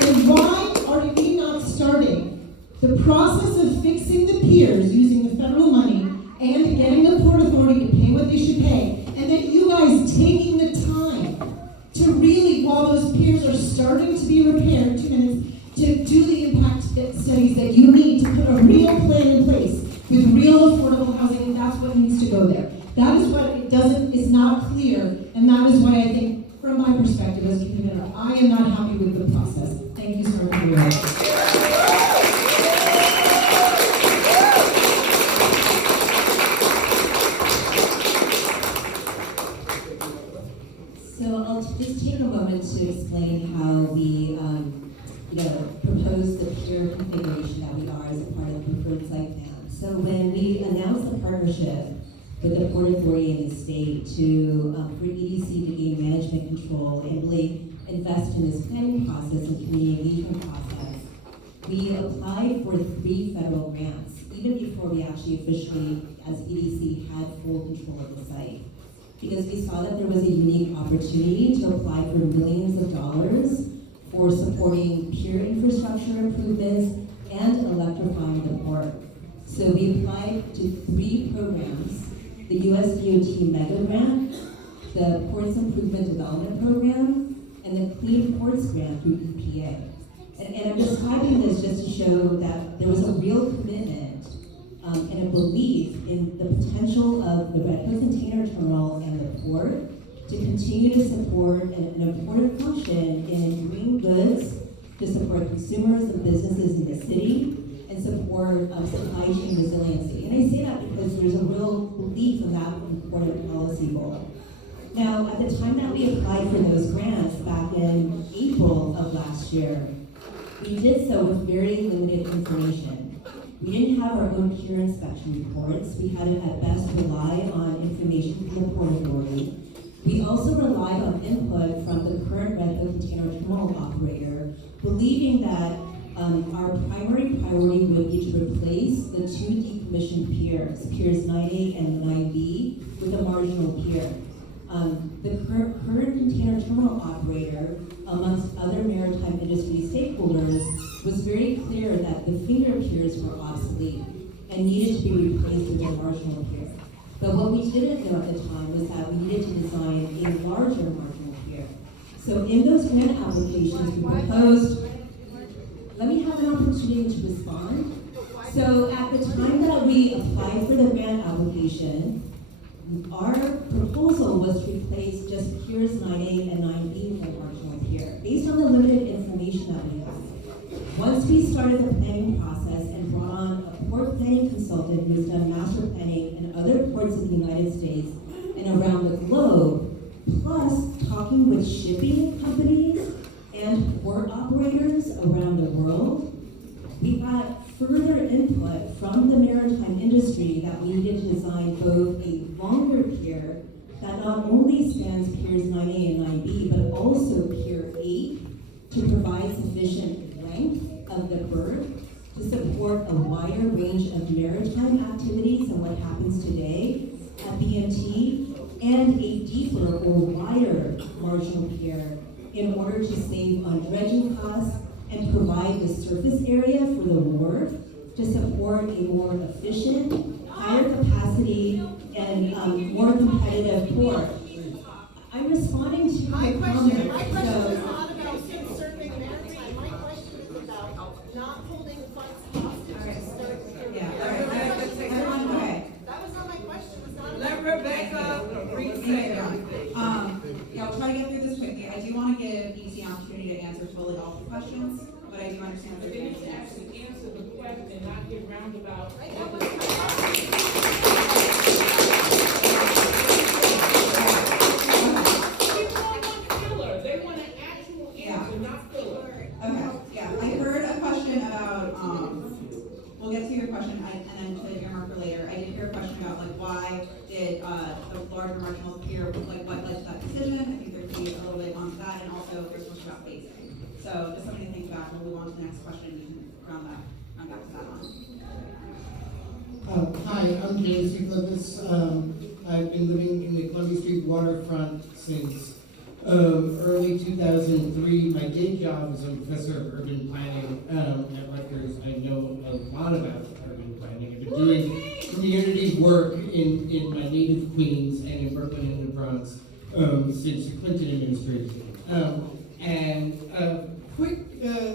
then why are we not starting the process of fixing the piers using the federal money and getting the Port Authority to pay what they should pay, and then you guys taking the time to really, while those piers are starting to be repaired, 2 minutes, to do the impact studies that you need to put a real plan in place with real affordable housing, and that's what needs to go there. That is what it's not clear, and that is why I think, from my perspective as a community member, I am not happy with the process. Thank you, sir, for your help. So I'll just take a moment to explain how we, propose the pier configuration that we are as a part of the preferred site plan. So when we announced the partnership with the Port Authority and the state for EDC to gain management control and really invest in this planning process and community engagement process, we applied for 3 federal grants, even before we actually officially, as EDC, had full control of the site. Because we saw that there was a unique opportunity to apply for millions of dollars for supporting pier infrastructure improvements and electrifying the port. So we applied to 3 programs: the US DOT Mega Grant, the Ports Improvement Development Program, and the Clean Ports Grant through EPA. And I'm describing this just to show that there was a real commitment and a belief in the potential of the Red Hook Container Terminal and the port to continue to support an important function in green goods, to support consumers and businesses in the city, and support supply chain resiliency. And I say that because there's a real belief in that important policy goal. Now, at the time that we applied for those grants back in April of last year, we did so with very limited information. We didn't have our own pier inspection reports. We had to at best rely on information from the Port Authority. We also relied on input from the current Red Hook Container Terminal operator, believing that our primary priority would be to replace the 2 decommissioned piers, Piers 9A and 9B, with a marginal pier. The current container terminal operator, amongst other maritime industry stakeholders, was very clear that the finger piers were obsolete and needed to be replaced with a marginal pier. But what we didn't know at the time was that we needed to design a larger marginal pier. So in those grant applications, we proposed, let me have an opportunity to respond. So at the time that we applied for the grant application, our proposal was to replace just Piers 9A and 9B with a marginal pier, based on the limited information that we had. Once we started the planning process and brought on a port planning consultant who's done master planning in other ports of the United States and around the globe, plus talking with shipping companies and port operators around the world, we got further input from the maritime industry that we needed to design both a longer pier that not only spans Piers 9A and 9B, but also Pier 8 to provide sufficient length of the berth to support a wider range of maritime activities than what happens today at BMT, and a deeper or wider marginal pier in order to save on dredging costs and provide the surface area for the wharf to support a more efficient, higher capacity, and more competitive port. I'm responding to My your question comment. is not about conserving maritime. My question is about not holding funds hostage. Yeah, all right. Everyone, okay. That was not my question. It's not Let about. Rebecca reset everything. Yeah, we'll try to get through this quickly. I do want to give EC an opportunity to answer fully all the questions, but I do understand that They there's need to actually answer the question, not get roundabout. People don't want filler, they want to we'll get to your question, and then to earmark for later. I did hear a question about like why did the larger marginal appear, like what led to that decision. I think there'd be a little bit onto that, and also there's a question about phasing. So just something to think about. We'll move on to the next question. You can round back to that one. Hi, I'm James Clevis. I've been living in the Columbia Street waterfront since early 2003. My day job is I'm professor of urban planning at Rutgers. I know a lot about urban planning. I've been doing community work in my native Queens and in Brooklyn and the Bronx since the Clinton administration. And a quick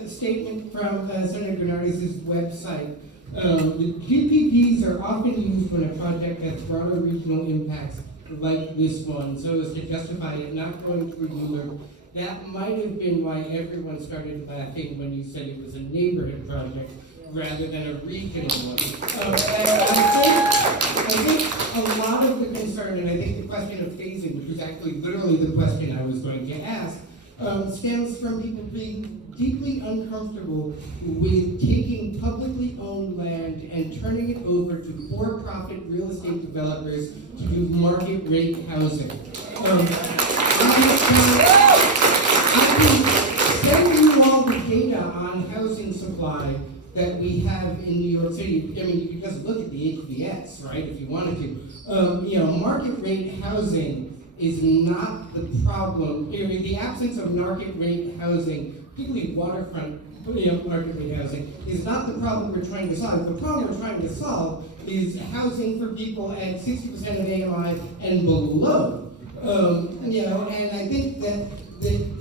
statement from Senator Bernardis' website. The QPPs are often used when a project has broader regional impacts like this one, so as to justify it not going through Newark. That might have been why everyone started laughing when you said it was a neighborhood project rather than a regional one. I think a lot of the concern, and I think the question of phasing, which was actually literally the question I was going to ask, stems from people being deeply uncomfortable with taking publicly owned land and turning it over to for-profit real estate developers to do market rate housing. I can send you all the data on housing supply that we have in New York City. I mean, you can just look at the HBS, right, if you wanted to. Market rate housing is not the problem. I mean, the absence of market rate housing, particularly waterfront market rate housing, is not the problem we're trying to solve. The problem we're trying to solve is housing for people at 60% of AMI and below. And I think that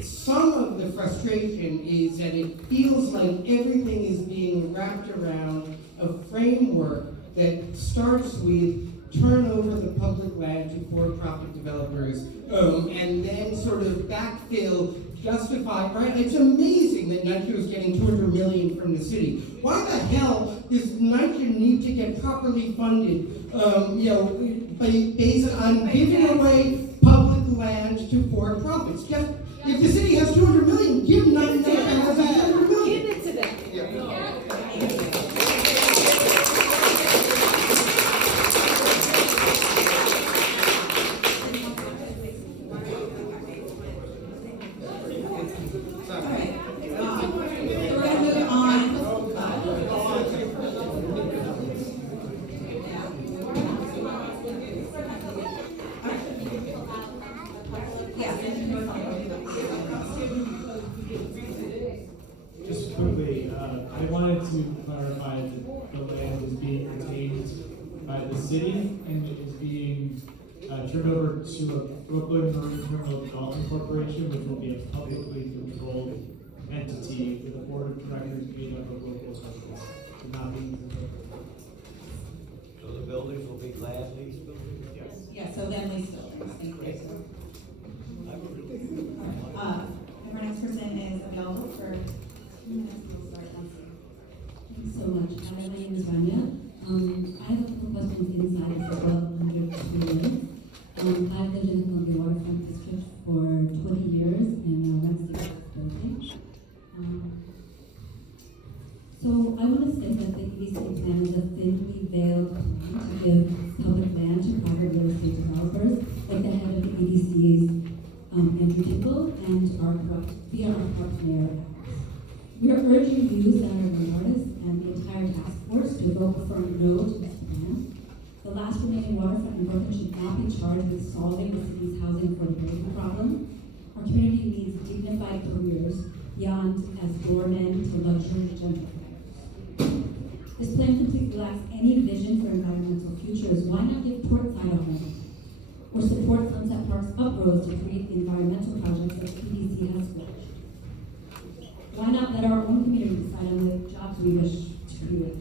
some of the frustration is that it feels like everything is being wrapped around a framework that starts with turn over the public land to for-profit developers, and then sort of backfill, justify, right? It's amazing that NYCHA is getting $200 million from the city. Why the hell does NYCHA need to get properly funded, based on giving away public land to for-profits? Just, if the city has $200 million, give NYCHA $200 million. Give it to them. Just quickly, I wanted to clarify that the land is being retained by the city and it is being turned over to a Brooklyn Marine Terminal Development Corporation, which will be a publicly controlled entity with a board of directors made up of local officials. Not being So the buildings will be land lease buildings? yes. Yeah, so then lease buildings. Thank you. Our next person is available for 2 minutes. We'll start once again. Thanks so much. Hi, my name is Rania. I have a couple questions inside this as well, under 2 minutes. I've lived in the Columbia Waterfront District for 20 years and run the building. So I want to say that the EDC plan is a thinly veiled plan to give public land to private real estate developers, like the head of the EDC's Andrew Tinkle and our corrupt mayor. We are urging you, Senator Bernardis, and the entire task force to vote for a no to this plan. The last remaining waterfront in Brooklyn should not be charged with solving the city's housing affordability problem. Our community needs dignified careers beyond as doormen to luxury gentrifiers. This plan completely lacks any vision for environmental futures. Why not give Portside a home? Or support Sunset Park's uprose to create the environmental projects that PDC has forged? Why not let our own community decide on the jobs we wish to create?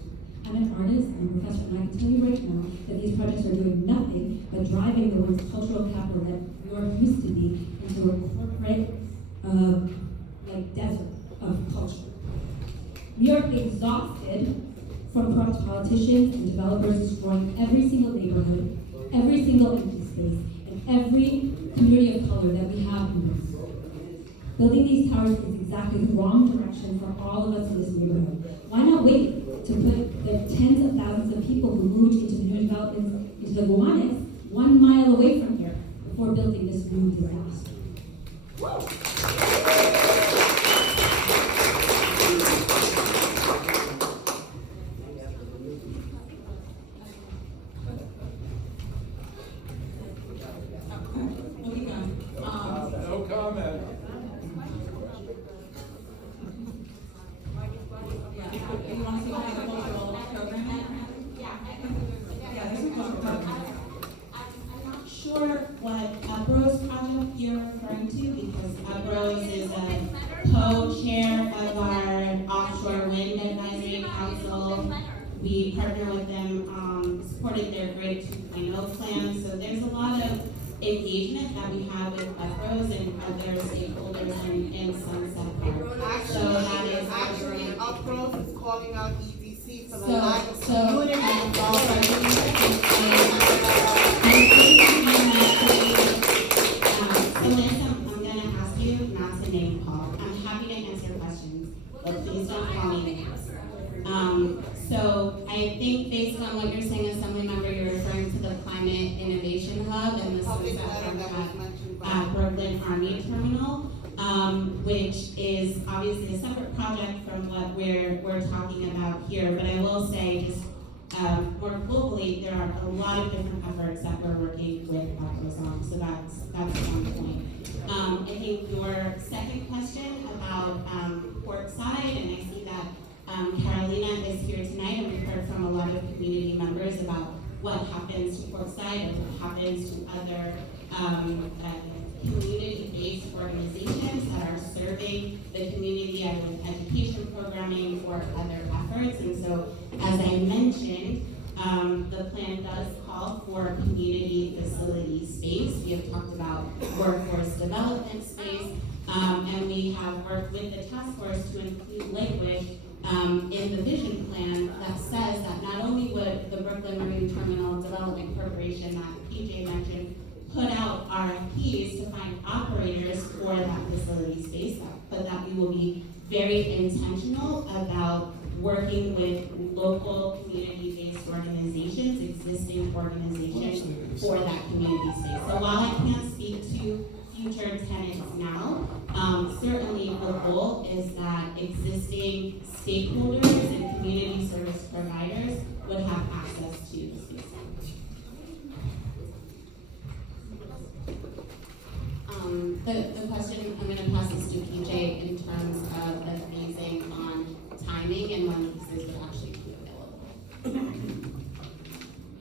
I'm an artist, I'm a professor, and I can tell you right now that these projects are doing nothing but driving the once cultural capital that New York used to be into a corporate, desert of culture. We are exhausted from corrupt politicians and developers destroying every single neighborhood, every single empty space, and every community of color that we have in this. Building these towers is exactly the wrong direction for all of us in this neighborhood. Why not wait to put the tens of thousands of people who moved into the new developments, into the Guanes, 1 mile away from here, before building this new disaster. Moving on. No comment. Yeah, you want to see what I proposed for all of our programming? Yeah, there's a program. I'm not sure what Uprose project you're referring to, because Uprose is a co-chair of our offshore wind advisory council. We partner with them, supported their Grid 2.0 plan, so there's a lot of engagement that we have with Uprose and other stakeholders in Sunset Park. So that is Actually, Uprose is calling out EDC for the So- lack of so- community So Liz, I'm gonna ask you not to name call. I'm happy to answer questions, but please don't call me names. So I think based on what you're saying, Assemblymember, you're referring to the Climate Innovation Hub and the public Sunset letter that was Park mentioned by. Brooklyn Army Terminal, which is obviously a separate project from what we're talking about here. But I will say, just more globally, there are a lot of different efforts that we're working with Uprose on. So that's one point. I think your second question about Portside, and I see that Carolina is here tonight, and we've heard from a lot of community members about what happens to Portside and what happens to other community-based organizations that are serving the community either with education programming or other efforts. And so, as I mentioned, the plan does call for community facility space. We have talked about workforce development space, and we have worked with the task force to include language in the vision plan that says that not only would the Brooklyn Marine Terminal Development Corporation that PJ mentioned put out RFPs to find operators for that facility space, but that we will be very intentional about working with local community-based organizations, existing organizations for that community space. So while I can't speak to future tenants now, certainly the goal is that existing stakeholders and community service providers would have access to the space. The question, I'm gonna pass this to PJ in terms of the phasing on timing and when pieces would actually be available.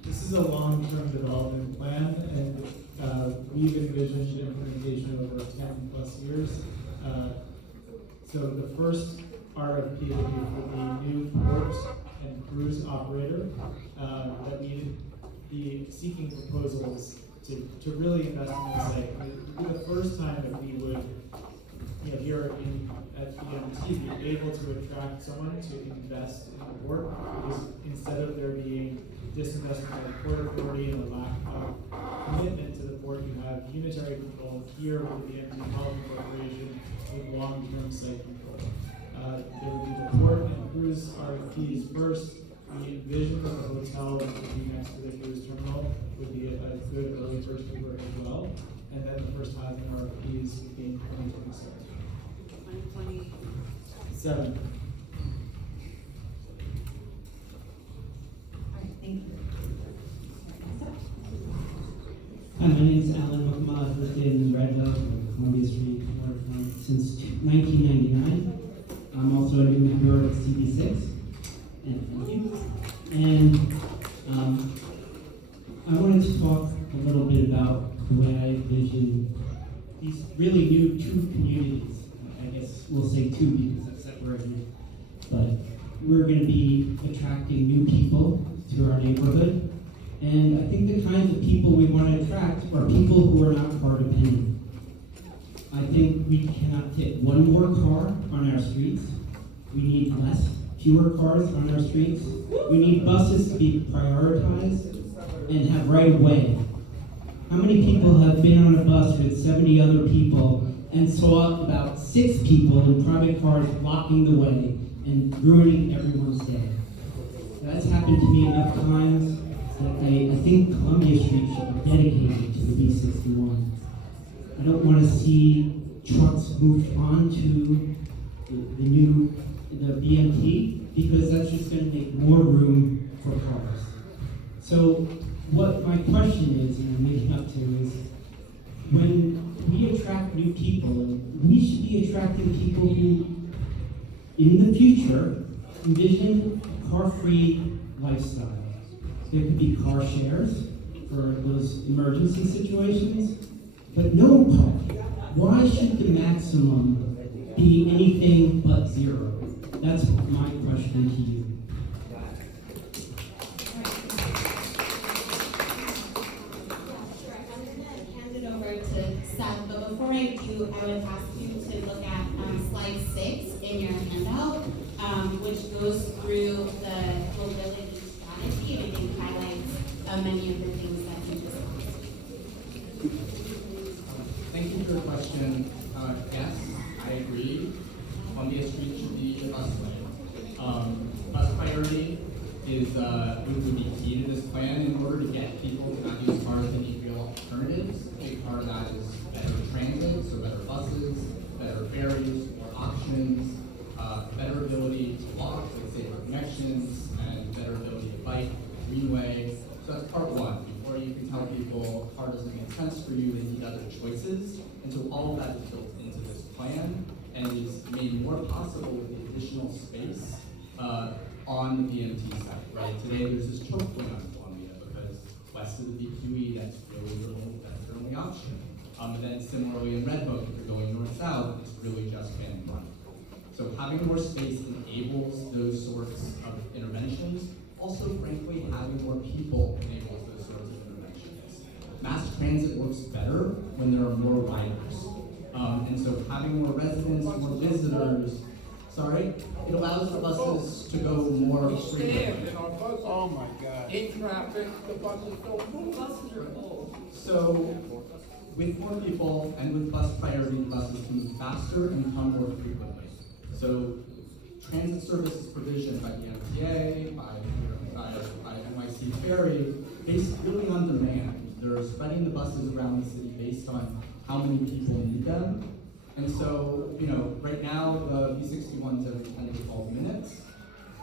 This is a long-term development plan, and we've envisioned implementation over 10+ years. So the first RFP will be for the new port and cruise operator that we be seeking proposals to really invest in the site. It would be the first time that we would, here at BMT, be able to attract someone to invest in the port, because instead of there being disinvestment by the Port Authority and a lack of commitment to the port, you have unitary control here with the BMT Development Corporation with long-term site control. There would be the port and cruise RFPs first. We envision that the hotel that would be next to the cruise terminal would be a good early first mover as well. And then the first housing RFPs would be in 2027. 2027. All right, thank you. Hi, my name is Alan Mokma. I've lived in Red Hook, Columbia Street, waterfront since 1999. I'm also a new member of CB6. And thank you. And I wanted to talk a little bit about the way I envision these really new two communities. I guess we'll say two because I've separated. But we're going to be attracting new people to our neighborhood. And I think the kinds of people we want to attract are people who are not car dependent. I think we cannot fit one more car on our streets. We need fewer cars on our streets. We need buses to be prioritized and have right of way. How many people have been on a bus with 70 other people and saw about 6 people in private cars blocking the way and ruining everyone's day? That's happened happened to me enough times that I think Columbia Street should be dedicated to the B61. I don't want to see trucks moved onto the BMT, because that's just going to make more room for cars. So what my question is, and I'm leading up to, is when we attract new people, we should be attracting people who, in the future, envision a car-free lifestyle. There could be car shares for those emergency situations, but no parking. Why should the maximum be anything but zero? That's my question to you. Hand it over to Seth, but before I do, I would ask you to look at slide 6 in your handout, which goes through the mobility strategy and I think highlights many of the things that you discussed. Thank you for the question. Yes, I agree. Columbia Street should be a bus lane. Bus priority is would be key to this plan. In order to get people to not use cars, they need real alternatives. A big part of that is better transit, so better buses, better ferries, more options, better ability to walk with safer connections, and better ability to bike, greenway. So that's part one. Before you can tell people car doesn't make sense for you, they need other choices. And so all of that is built into this plan and is made more possible with the additional space on the BMT site, right? Today there's this choke point on Columbia because west of the BQE, that's their only option. And then similarly in Red Hook, if you're going north-south, it's really just Van Brunt. So having more space enables those sorts of interventions. Also, frankly, having more people enables those sorts of interventions. Mass transit works better when there are more riders. And so having more residents, more visitors, it allows the buses to go more freely. Oh my God. In traffic, the buses don't move. Buses are full. So with more people and with bus priority, the buses can move faster and come more frequently. So transit services provision by the MTA, by NYC Ferry, based really on demand. They're spreading the buses around the city based on how many people need them. And so, right now the B61 is every 10 to 12 minutes.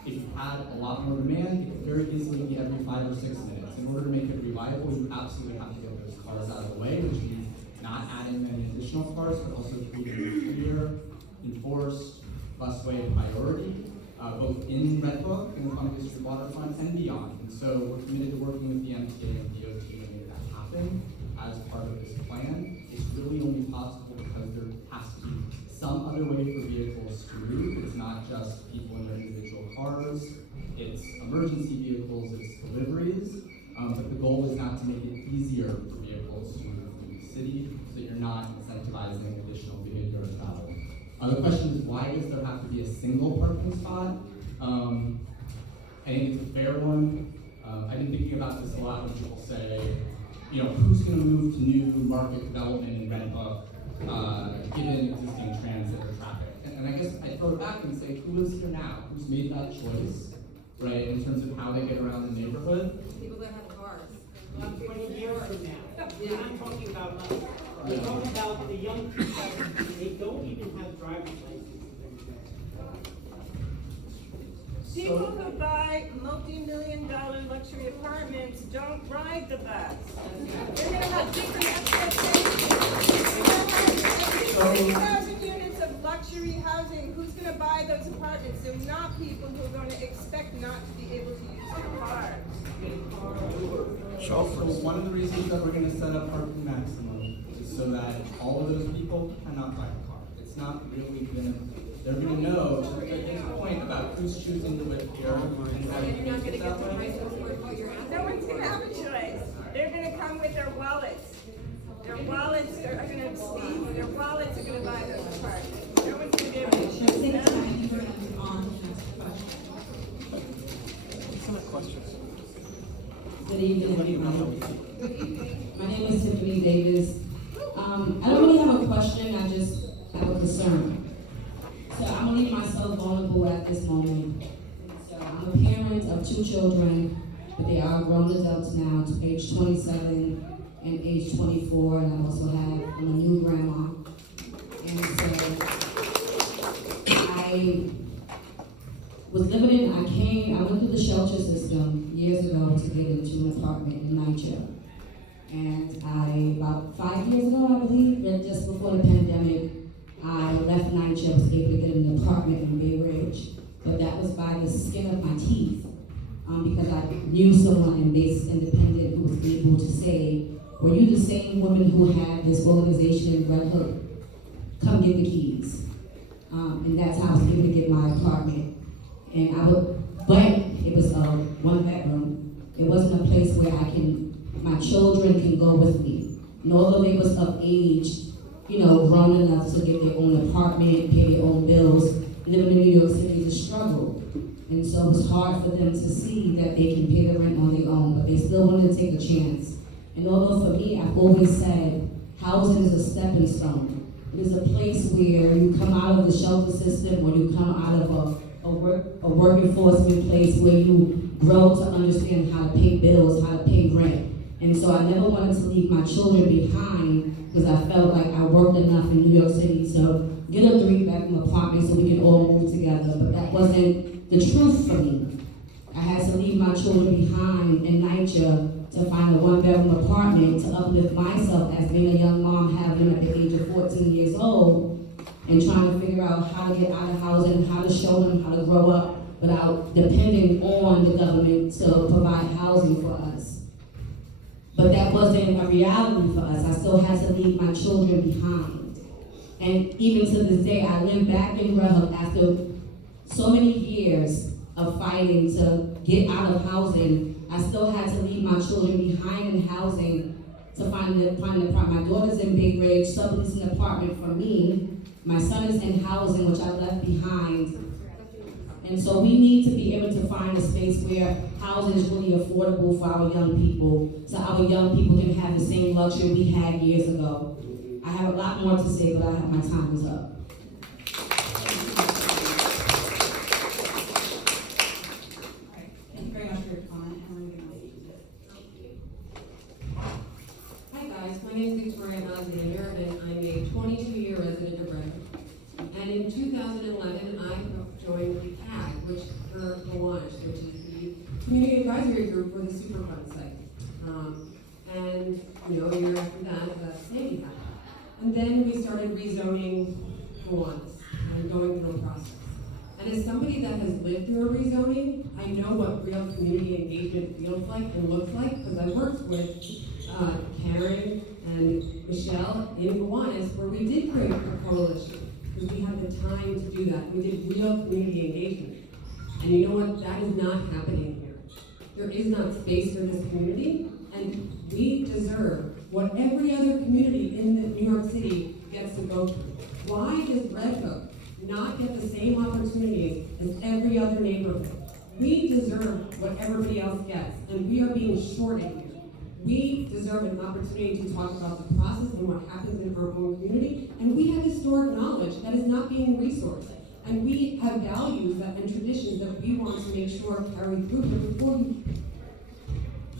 If you had a lot more demand, it could very easily be every 5 or 6 minutes. In order to make it reliable, you absolutely have to get those cars out of the way, which means not adding many additional cars, but also creating a clear, enforced busway priority, both in Red Hook and the Columbia Street waterfront and beyond. And so we're committed to working with the MTA and DOT to make that happen as part of this plan. It's really only possible because there has to be some other way for vehicles to move. It's not just people in their individual cars, it's emergency vehicles, it's deliveries. But the goal is not to make it easier for vehicles to move through the city so that you're not incentivizing additional vehicular travel. The question is, why does there have to be a single parking spot? I think it's a fair one. I've been thinking about this a lot when people say, who's going to move to new market development in Red Hook, given existing transit or traffic? And I guess I throw it back and say, who lives here now? Who's made that choice, right, in terms of how they get around the neighborhood? People that have cars. 20 years from now. We're not talking about us. We're talking about the young people, they don't even have driver's licenses. People who buy multi-million-dollar luxury apartments don't ride the bus. They're gonna have different expectations. 50,000 units of luxury housing, who's gonna buy those apartments? They're not people who are gonna expect not to be able to use their cars. So one of the reasons that we're going to set up parking maximum is so that all of those people cannot buy a car. It's not really going to, they're going to know, to the point about who's choosing to live here and how you make it that way. No one's gonna have a choice. They're gonna come with their wallets. Their wallets are gonna speak. Their wallets are gonna buy those apartments. No one's gonna be able to choose them. Good evening, everybody. My name is Tiffany Davis. I don't really have a question, I just have a concern. So I'm gonna leave myself vulnerable at this moment. So I'm a parent of have 2 children, but they are grown adults now, to age 27 and age 24, and I also have, I'm a new grandma. And so I was living in, I went through the shelter system years ago to get into an apartment in NYCHA. And about 5 years ago, I believe, just before the pandemic, I left NYCHA, was able to get an apartment in Bay Ridge. But that was by the skin of my teeth, because I knew someone in Base Independent who was able to say, were you the same woman who had this organization in Red Hook? Come get the keys. And that's how I was able to get my apartment. And but it was a 1-bedroom. It wasn't a place where my children can go with me. And although they was of age, grown enough to get their own apartment, pay their own bills, living in New York City is a struggle. And so it was hard for them to see that they can pay the rent on their own, but they still wanted to take a chance. And although for me, I've always said, housing is a stepping stone. It is a place where you come out of the shelter system, or you come out of a work enforcement place where you grow to understand how to pay bills, how to pay rent. And so I never wanted to leave my children behind, because I felt like I worked enough in New York City to get a 3-bedroom apartment so we can all move together. But that wasn't the truth for me. I had to leave my children behind in NYCHA to find a 1-bedroom apartment to uplift myself as being a young mom, having them at the age of 14 years old, and trying to figure out how to get out of housing, how to show them how to grow up without depending on the government to provide housing for us. But that wasn't a reality for us. I still had to leave my children behind. And even to this day, I live back in Red Hook after so many years of fighting to get out of housing. I still had to leave my children behind in housing to find an apartment. My daughter's in Bay Ridge, subleasing an apartment for me. My son is in housing, which I left behind. And so we need to be able to find a space where housing is really affordable for our young people, so our young people can have the same luxury we had years ago. I have a lot more to say, but my time is up. Thank you very much for your comment, and Hi guys, my name is Victoria Alexander, and I'm a 22-year resident of Red Hook. And in 2011, I joined the CAG, which is the Community Advisory Group for the Superfund site. And a year after that, Sandy happened. And then we started rezoning Gowanus and going through a process. And as somebody that has lived through a rezoning, I know what real community engagement feels like and looks like, because I worked with Karen and Michelle in Gowanus, where we did create a coalition, because we had the time to do that. We did real community engagement. And you know what? That is not happening here. There is not space for this community, and we deserve what every other community in New York City gets to go through. Why does Red Hook not get the same opportunities as every other neighborhood? We deserve what everybody else gets, and we are being shorted here. We deserve an opportunity to talk about the process and what happens in our own community, and we have historic knowledge that is not being resourced. And we have values and traditions that we want to make sure carry through here before we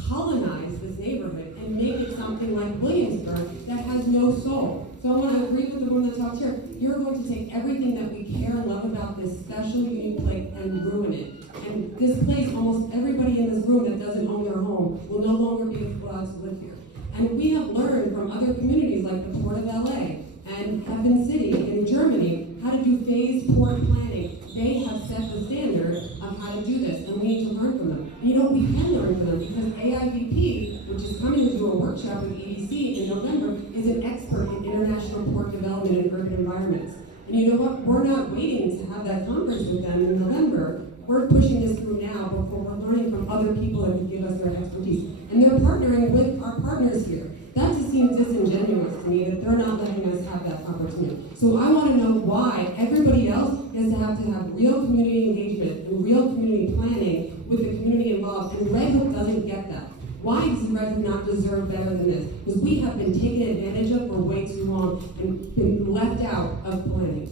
colonize this neighborhood and make it something like Williamsburg that has no soul. So I want to agree with the woman that talked here. You're going to take everything that we care and love about this special, unique place and ruin it. And this place, almost everybody in this room that doesn't own their home will no longer be allowed to live here. And we have learned from other communities like the Port of LA and Heaven City in Germany how to do phased port planning. They have set the standard of how to do this, and we need to learn from them. And we can learn from them, because AIVP, which is coming to do a workshop with EDC in November, is an expert in international port development and urban environments. And you know what? We're not waiting to have that conference with them in November. We're pushing this through now before we're learning from other people that can give us their expertise. And they're partnering with our partners here. That just seems disingenuous to me that they're not letting us have that opportunity. So I want to know why everybody else has to have real community engagement and real community planning with the community involved, and Red Hook doesn't get that. Why does Red Hook not deserve better than this? Because we have been taken advantage of for way too long and been left out of planning.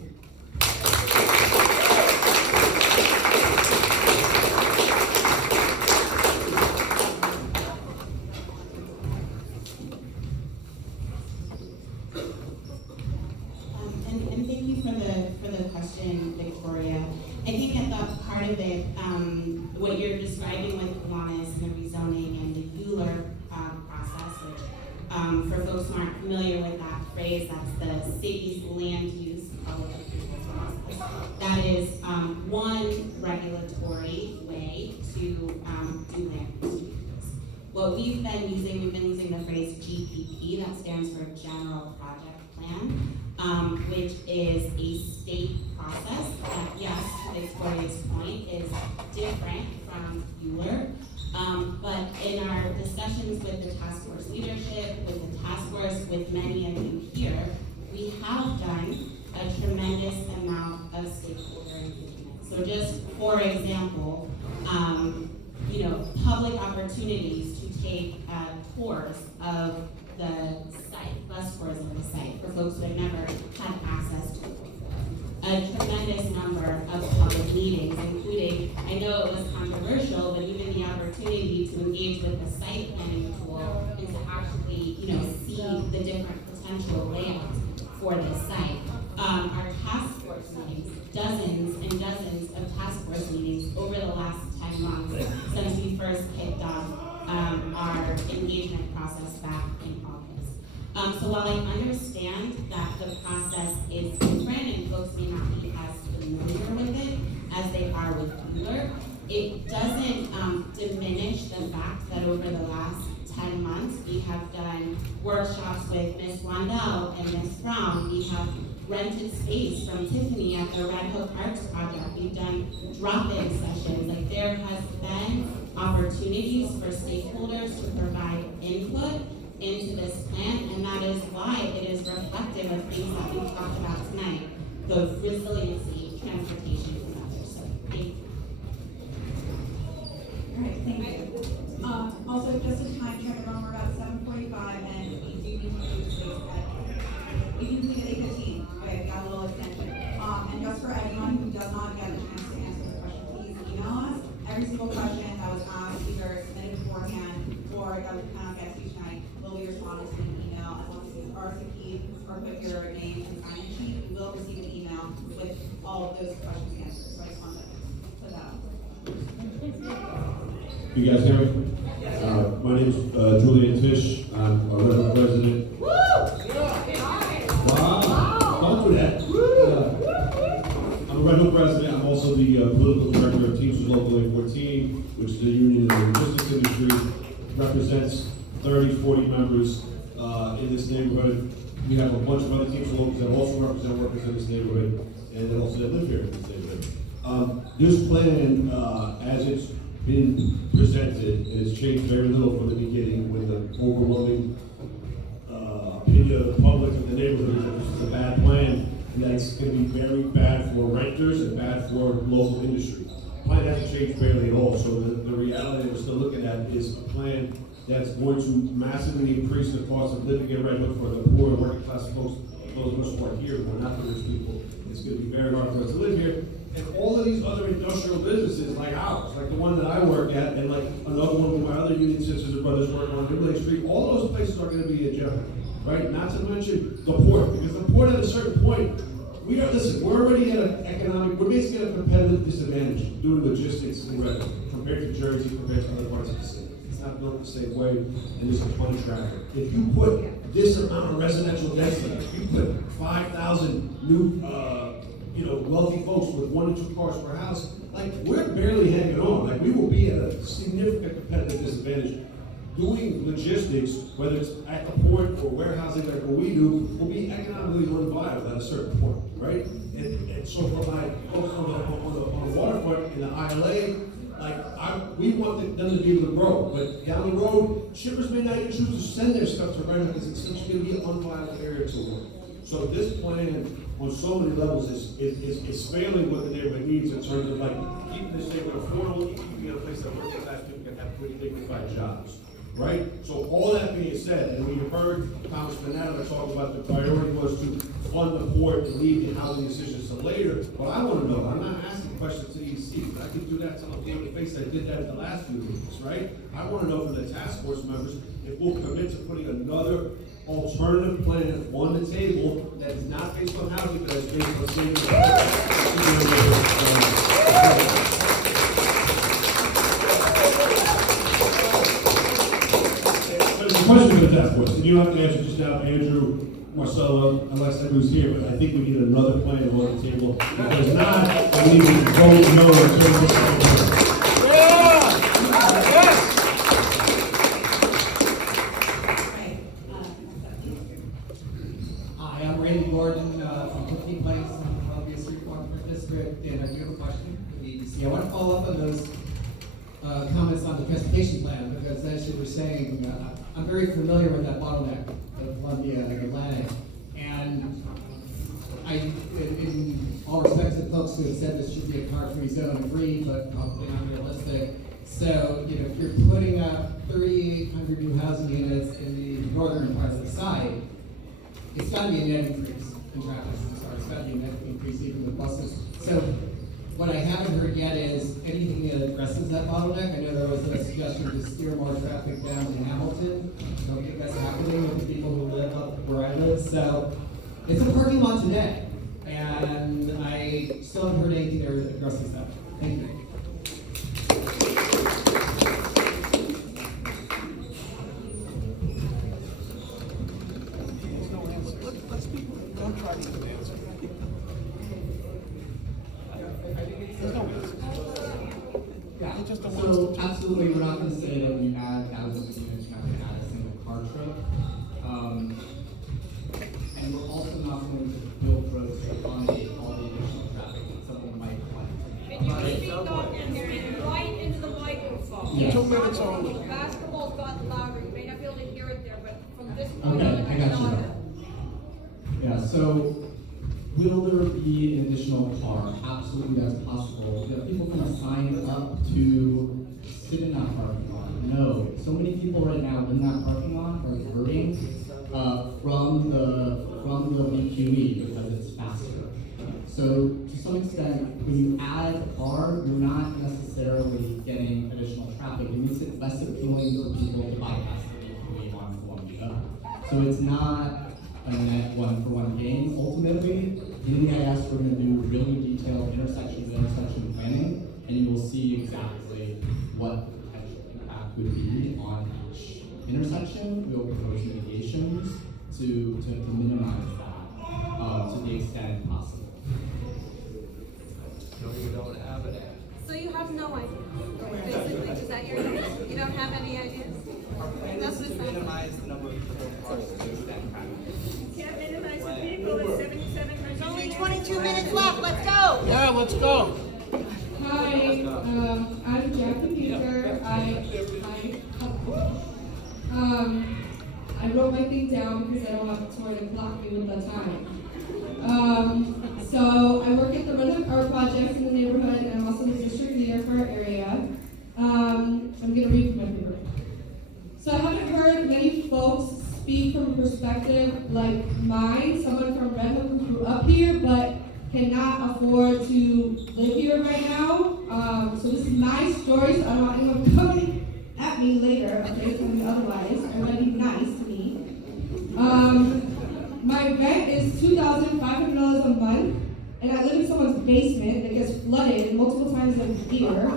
with what you're describing with Kiwanis and the rezoning and the Euler process, which for folks who aren't familiar with that phrase, that's the city's land use public approval process. That is one regulatory way to do land use. What we've been using the phrase GPP, that stands for General Project Plan, which is a state process that, yes, to Victoria's point, is different from Euler. But in our discussions with the task force leadership, with the task force, with many of you here, we have done a tremendous amount of stakeholder engagement. So just for example, public opportunities to take tours of the site, bus tours of the site for folks who have never had access to it before. A tremendous number of public meetings, including, I know it was controversial, but even the opportunity to engage with the site planning tool and to actually, see the different potential layouts for the site. Our task force meetings, dozens and dozens of task force meetings over the last 10 months since we first kicked off our engagement process back in August. So while I understand that the process is different and folks may not be as familiar with it as they are with Euler, it doesn't diminish the fact that over the last 10 months we have done workshops with Ms. Wandel and Ms. Brown. We have rented space from Tiffany at the Red Hook Arts Project. We've done drop-in sessions. Like, there has been opportunities for stakeholders to provide input into this plan, and that is why it is reflective of things that we talked about tonight, the resiliency, transportation, and others. So thank you. All right, thank you. Also, just a time check, we're about 7:45, and we do need to do space we can leave at 8:15, but I've got a little extension. And just for anyone who does not get a chance to answer the question, please email us. Every single question that was asked, either submitted beforehand or that we cannot get to tonight, will be responded to in an email. As long as you RSVP or put your name and sign-in sheet, you will receive an email with all of those questions answered. So I just wanted to put that out. You guys hear me? My name is Julian Tisch. I'm a Red Hook resident. Woo! Wow! Don't do that. I'm a Red Hook resident. I'm also the political director of Teamsters Local 814, which is the union in the logistics industry. Represents 30, 40 members in this neighborhood. We have a bunch of other Teamsters Locals that also represent workers in this neighborhood, and that also live here in this neighborhood. This plan, as it's been presented, and it's changed very little from the beginning, with the overwhelming opinion of the public of the neighborhood that this is a bad plan, and that it's going to be very bad for renters and bad for local industry. The plan hasn't changed barely at all, so the reality we're still looking at is a plan that's going to massively increase the cost of living in Red Hook for the poor and working class folks, those of us who are here, who are not the rich people. It's going to be very hard for us to live here. And all of these other industrial businesses, like ours, like the one that I work at, and like another one where my other union sisters and brothers work on Midlake Street, all those places are going to be in jeopardy, right? Not to mention the port, because the port at a certain point, we're already at an economic, we're basically at a competitive disadvantage doing logistics in Red Hook compared to Jersey, compared to other parts of the city. It's not built the same way, and there's a ton of traffic. If you put this amount of residential density, if you put 5,000 new, wealthy folks with 1 to 2 cars per house, like, we're barely hanging on. Like, we will be at a significant competitive disadvantage. Doing logistics, whether it's at the port or warehousing like what we do, will be economically unviable at a certain point, right? And so for my folks on the waterfront in the ILA, we want them to be able to grow, but down the road, shippers may not even choose to send their stuff to Red Hook because it's essentially going to be an unviable area to work. So this plan, on so many levels, is failing what the neighborhood needs in terms of like keeping this neighborhood affordable, keeping it a place that working class people can have pretty dignified jobs, right? So all that being said, and we heard Congressman Adams talk about the priority was to fund the port and leave the housing decisions to later. But I want to know, I'm not asking questions to EC, but I can do that to the face. I did that in the last few meetings, right? I want to know from the task force members if we'll commit to putting another alternative plan on the table that is not based on housing, but is based on saving. a question for the task force, and you don't have to answer just now, Andrew, Marcelo, unless who's here, but I think we need another plan on the table. Because not, we need to vote no or turn this over. Hi, I'm Randy Gordon from Tiffany Place in the Columbia Street Waterfront District, and I do have a question for the EDC. I want to follow up on those comments on the transportation plan, because as you were saying, I'm very familiar with that bottleneck of Columbia Atlantic, and in all respects to folks who have said this should be a car-free zone, agree, but probably not realistic. So, you know, if you're putting up 3,800 new housing units in the northern part of the site, it's got to be a net increase in traffic. It's got to be a net increase even with buses. So what I haven't heard yet is anything that addresses that bottleneck. I know there was a suggestion to steer more traffic down to Hamilton. I don't think that's happening with the people who live up where I live. So it's a parking lot today, and I still haven't heard anything that addresses that. Thank you. So absolutely, we're not going to say that we add thousands of units, we're not going to add a single car trip. And we're also not going to build roads to accommodate all the additional traffic that someone might want. Can you speak up and right into the microphone? Yes. 2 minutes only. Basketball's gotten louder, you may not be able to hear it there, but from this point Okay, on, I got you. Yeah, so will there be an additional car? Absolutely, that's possible. Are people going to sign up to sit in that parking lot? No. So many people right now in that parking lot are diverting from the BQE because it's faster. So to some extent, when you add a car, you're not necessarily getting additional traffic. It makes it less appealing for people to bypass the BQE on Columbia. So it's not a net one-for-one gain. Ultimately, in the IS, we're going to do really detailed intersection planning, and you will see exactly what the potential impact would be on each intersection. We will propose mitigations to minimize that to the extent possible. No, you don't have it. So you have no idea. Basically, is that your idea? You don't have any ideas? That's what Minimize the number of cars to extend traffic. You can't minimize the people, it's 7,700. There's only 22 minutes left, let's go! Yeah, let's go. Hi, I'm Jackie Peter. I wrote my thing down because I don't have someone to clock me with the time. So I work at the Run Art Project in the neighborhood, and I'm also the district leader for our area. I'm gonna read from my paper. So I haven't heard many folks speak from a perspective like mine, someone from Red Hook who grew up here but cannot afford to live here right now. So this is my story, so I don't want anyone coming at me later, okay, telling me otherwise. Everybody be nice to me. My rent is $2,500 a month, and I live in someone's basement that gets flooded multiple times a year.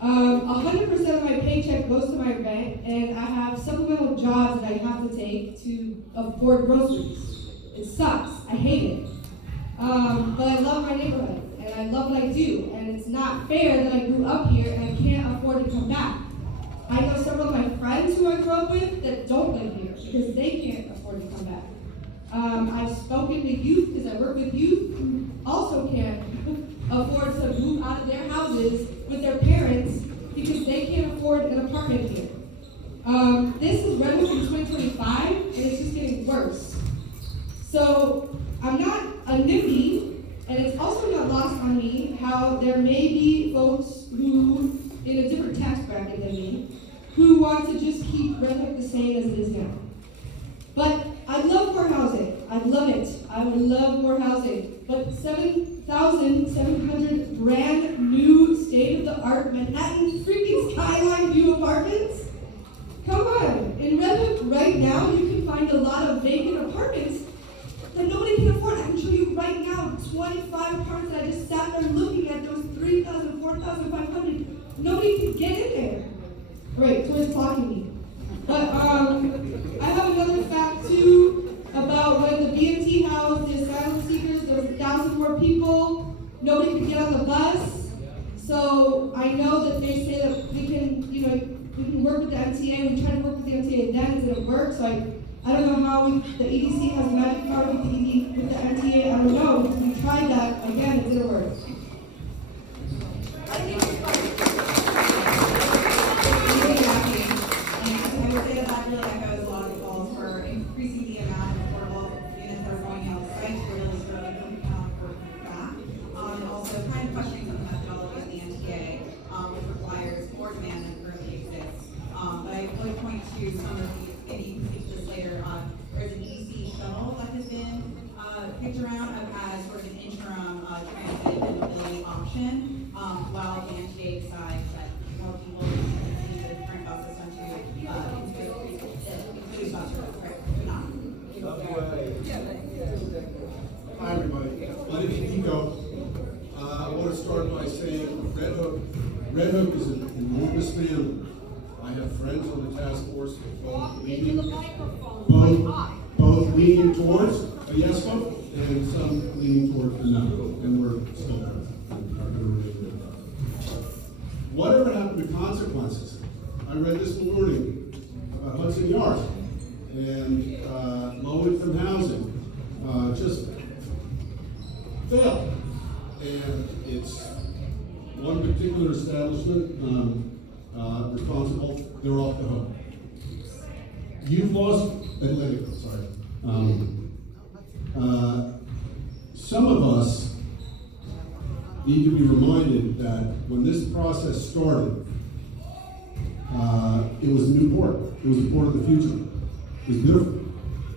100% of my paycheck goes to my rent, and I have supplemental jobs that I have to take to afford groceries. It sucks. I hate it. But I love my neighborhood, and I love what I do, and it's not fair that I grew up here and I can't afford to come back. I know several of my friends who I grew up with that don't live here because they can't afford to come back. I've spoken to youth, because I work with youth, who also can't afford to move out of their houses with their parents because they can't afford an apartment here. This is Red Hook in 2025, and it's just getting worse. So I'm not a NIMBY, and it's also not lost on me how there may be folks who, in a different tax bracket than me, who want to just keep Red Hook the same as it is now. But I love more housing. I love it. I would love more housing. But 7,700 brand new state-of-the-art Manhattan freaking skyline view apartments? Come on. In Red Hook right now, you can find a lot of vacant apartments that nobody can afford. I can show you right now 25 apartments that I just sat there looking at. Those 3,000, 4,500. Nobody can get in there. Right, so it's clocking me. But MTA, we tried to work with the MTA, then it didn't work, so I don't know how the EDC has a magic card with the MTA, I don't know, we tried that, again, it didn't work. I would say that really echoes a lot of calls for increasing the amount of affordable units that are going out of sites to really sort of for that. And also kind of questioning some of the methodologies in the MTA, which requires more demand than currently exists. But I would point to some of the, maybe you can speak to this later, there's an EDC shuttle that has been picked around as sort of an interim transit and mobility option, while the MTA decides that more people use the current bus system to include bus routes, right? Not. Hi, everybody. My name is Nico. I want to start by saying Red Hook is an enormous family. I have friends on the task force, both leaning towards a yes vote and some leaning towards a no, and we're still there. Whatever happened to consequences? I read this morning about Hudson Yards and low-income housing just failed. And it's one particular establishment responsible, they're off the hook. You've lost Atlantic, sorry. Some of us need to be reminded that when this process started, it was a new port. It was the port of the future. It was beautiful.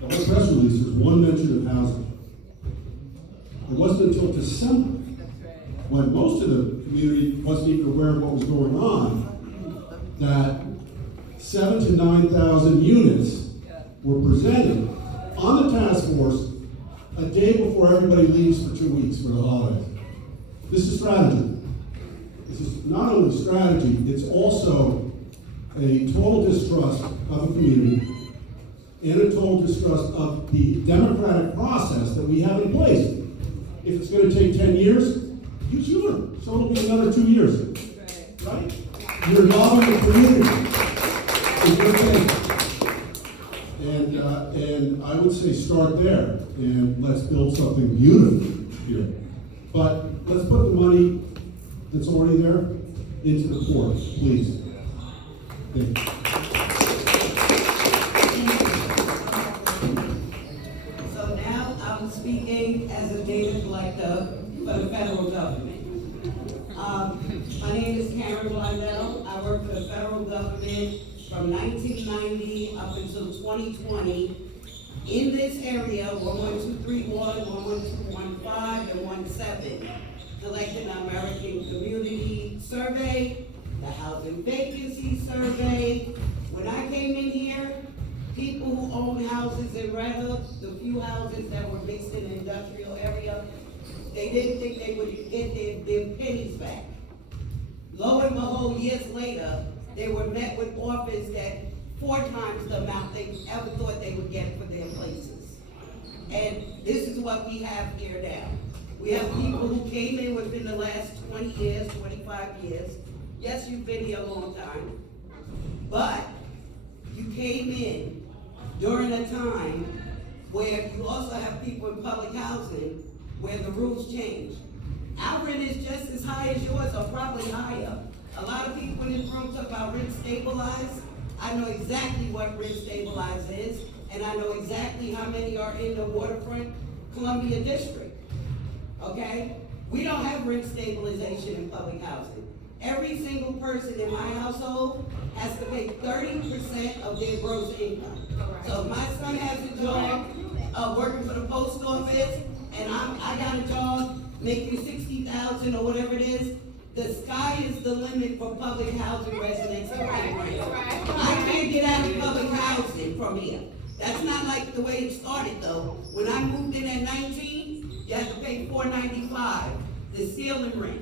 The whole press release was one mention of housing. It wasn't until December, when most of the community wasn't even aware of what was going on, that 7,000 to 9,000 units were presented on the task force a day before everybody leaves for 2 weeks for the holidays. This is strategy. This is not only strategy, it's also a total distrust of the community and a total distrust of the democratic process that we have in place. If it's going to take 10 years, use sooner. So it'll be another 2 years. Right? You're involving the community. It's okay. And I would say start there and let's build something beautiful here. But let's put the money that's already there into the port, please. Thank you. So now I'm speaking as a data collector for the federal government. My name is Carroll Gardens. I work for the federal government from 1990 up until 2020 in this area, 11231, 11215, and 17, collecting the American Community Survey, the Housing Vacancy Survey. When I came in here, people who own houses in Red Hook, the few houses that were mixed in the industrial area, they didn't think they would get their pennies back. Lo and behold, years later, they were met with offers that 4 times the amount they ever thought they would get for their places. And this is what we have here now. We have people who came in within the last 20 years, 25 years. Yes, you've been here a long time, but you came in during a time where you also have people in public housing where the rules change. Our rent is just as high as yours, or probably higher. A lot of people in this room talk about rent stabilized. I know exactly what rent stabilized is, and I know exactly how many are in the waterfront Columbia district. Okay? We don't have rent stabilization in public housing. Every single person in my household has to pay 30% of their gross income. So if my son has a job working for the post office, and I got a job making $60,000 or whatever it is, the sky is the limit for public housing residents to pay rent. I can't get out of public housing from here. That's not like the way it started though. When I moved in at 19, you had to pay $495, the ceiling rent.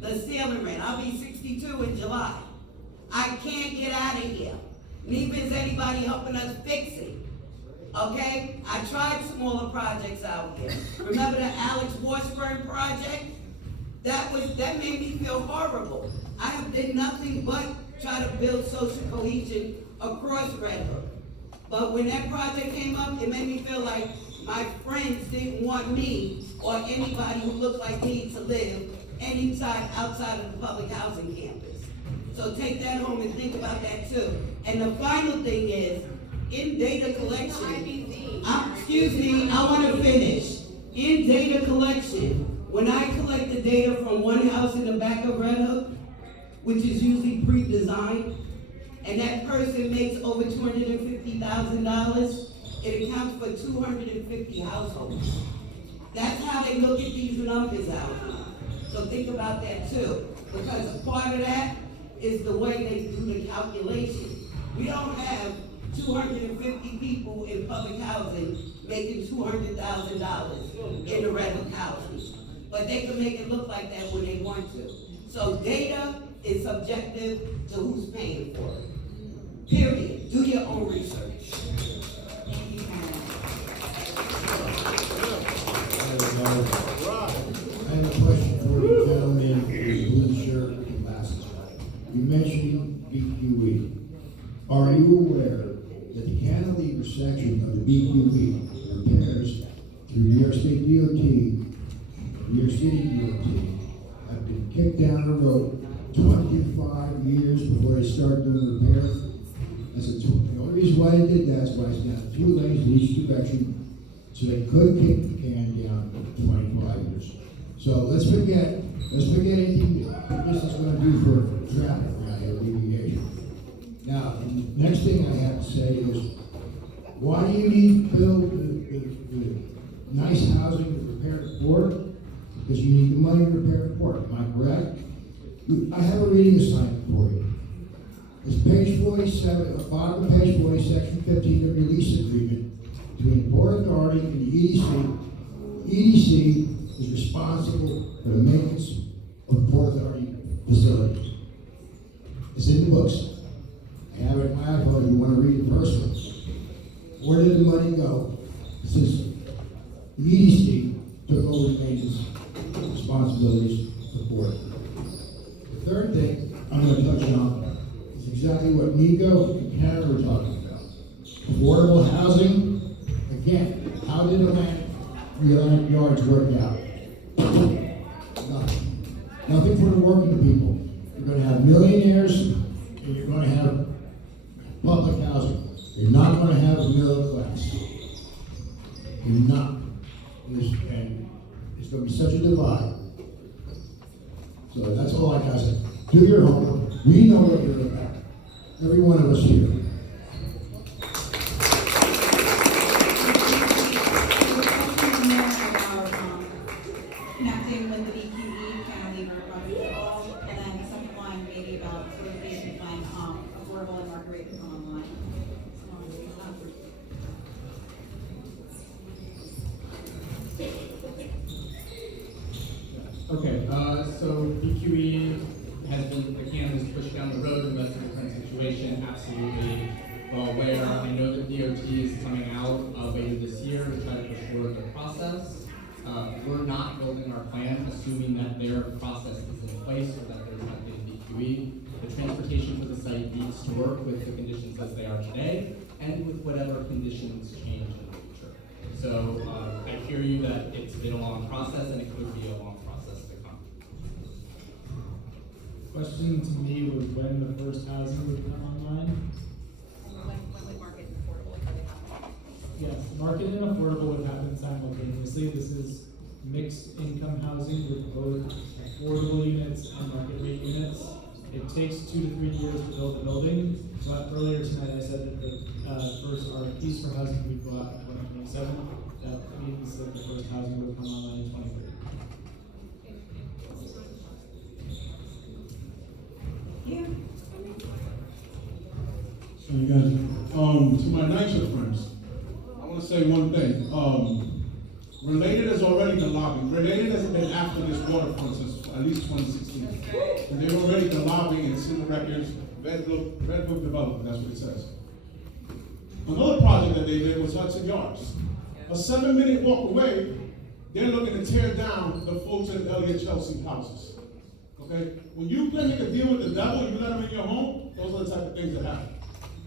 The ceiling rent. I'll be 62 in July. I can't get out of here. Neither is anybody helping us fix it. Okay? I tried smaller projects out here. Remember the Alex Washburn project? That made me feel horrible. I have did nothing but try to build social cohesion across Red Hook. But when that project came up, it made me feel like my friends didn't want me or anybody who looked like me to live outside of the public housing campus. So take that home and think about that too. And the final thing is, in data collection, excuse me, I want to finish. In data collection, when I collect the data from one house in the back of Red Hook, which is usually pre-designed, and that person makes over $250,000, it accounts for 250 households. That's how they look at these numbers out here. So think about that too, because a part of that is the way they do the calculation. We don't have 250 people in public housing making $200,000 in the Red Hook housing. But they can make it look like that when they want to. So data is subjective to who's paying for it. Period. Do your own research. Thank you, Karen. I have a question for the gentleman in the blue shirt and glasses. You mentioned BQE. Are you aware that the cantilever section of the BQE repairs through New York State DOT, New York City DOT, have been kicked down the road 25 years before they start doing repairs? The only reason why they did that is why it's down 2 lanes in each direction, so they could kick the can down 25 years. So let's forget anything that this is going to do for traffic alleviation. Now, the next thing I have to say is, why do you need to build the nice housing to repair the port? Because you need the money to repair the port. Am I correct? I have a reading assignment for you. It's page 47, bottom of page 40, section 15 of your lease agreement between the Port Authority and the EDC. EDC is responsible for the maintenance of the Port Authority facilities. It's in the books. I have it in my iPhone if you want to read it personally. Where did the money go since the EDC took over the maintenance responsibilities for the port? The third thing I'm going to touch on is exactly what Nico and Canada were talking about. Affordable housing. Again, how did the land yards work out? Nothing. Nothing for the working people. You're going to have millionaires and you're going to have public housing. You're not going to have a middle class. You're not. And it's going to be such a divide. So that's all I got to say. Do your homework. We know what you're about. Every one of us here. Connecting with the BQE, cantilever, budget all, and then the second one maybe about sort of basic when affordable and market rate come online. Okay, so BQE has been, the can is pushed down the road, and that's a different situation, absolutely well aware. I know that DOT is coming out later this year to try to push forward the process. We're not building our plan assuming that their process is in place or that there's nothing in BQE. The transportation for the site needs to work with the conditions as they are today and with whatever conditions change in the future. So I hear you that it's been a long process and it could be a long process to come. Question to me was when the first housing would come online? When would market and affordable happen? Yes, market and affordable would happen simultaneously. This is mixed income housing with both affordable units and market rate units. It takes 2 to 3 years to build a building. So earlier tonight I said that the first RFPs for housing would go out in 2027. That means that the first housing would come online in 2030. Yeah. So you guys, to my nicer friends, I want to say one thing. Related has already been lobbying. Related has been after this waterfront since at least 2016. And they've already been lobbying, and it's in the records, Red Book Development, that's what it says. Another project that they did was Hudson Yards. A 7-minute walk away, they're looking to tear down the Fulton, Elliott, Chelsea houses. Okay? When you make a deal with the devil and you let him in your home, those are the type of things that happen.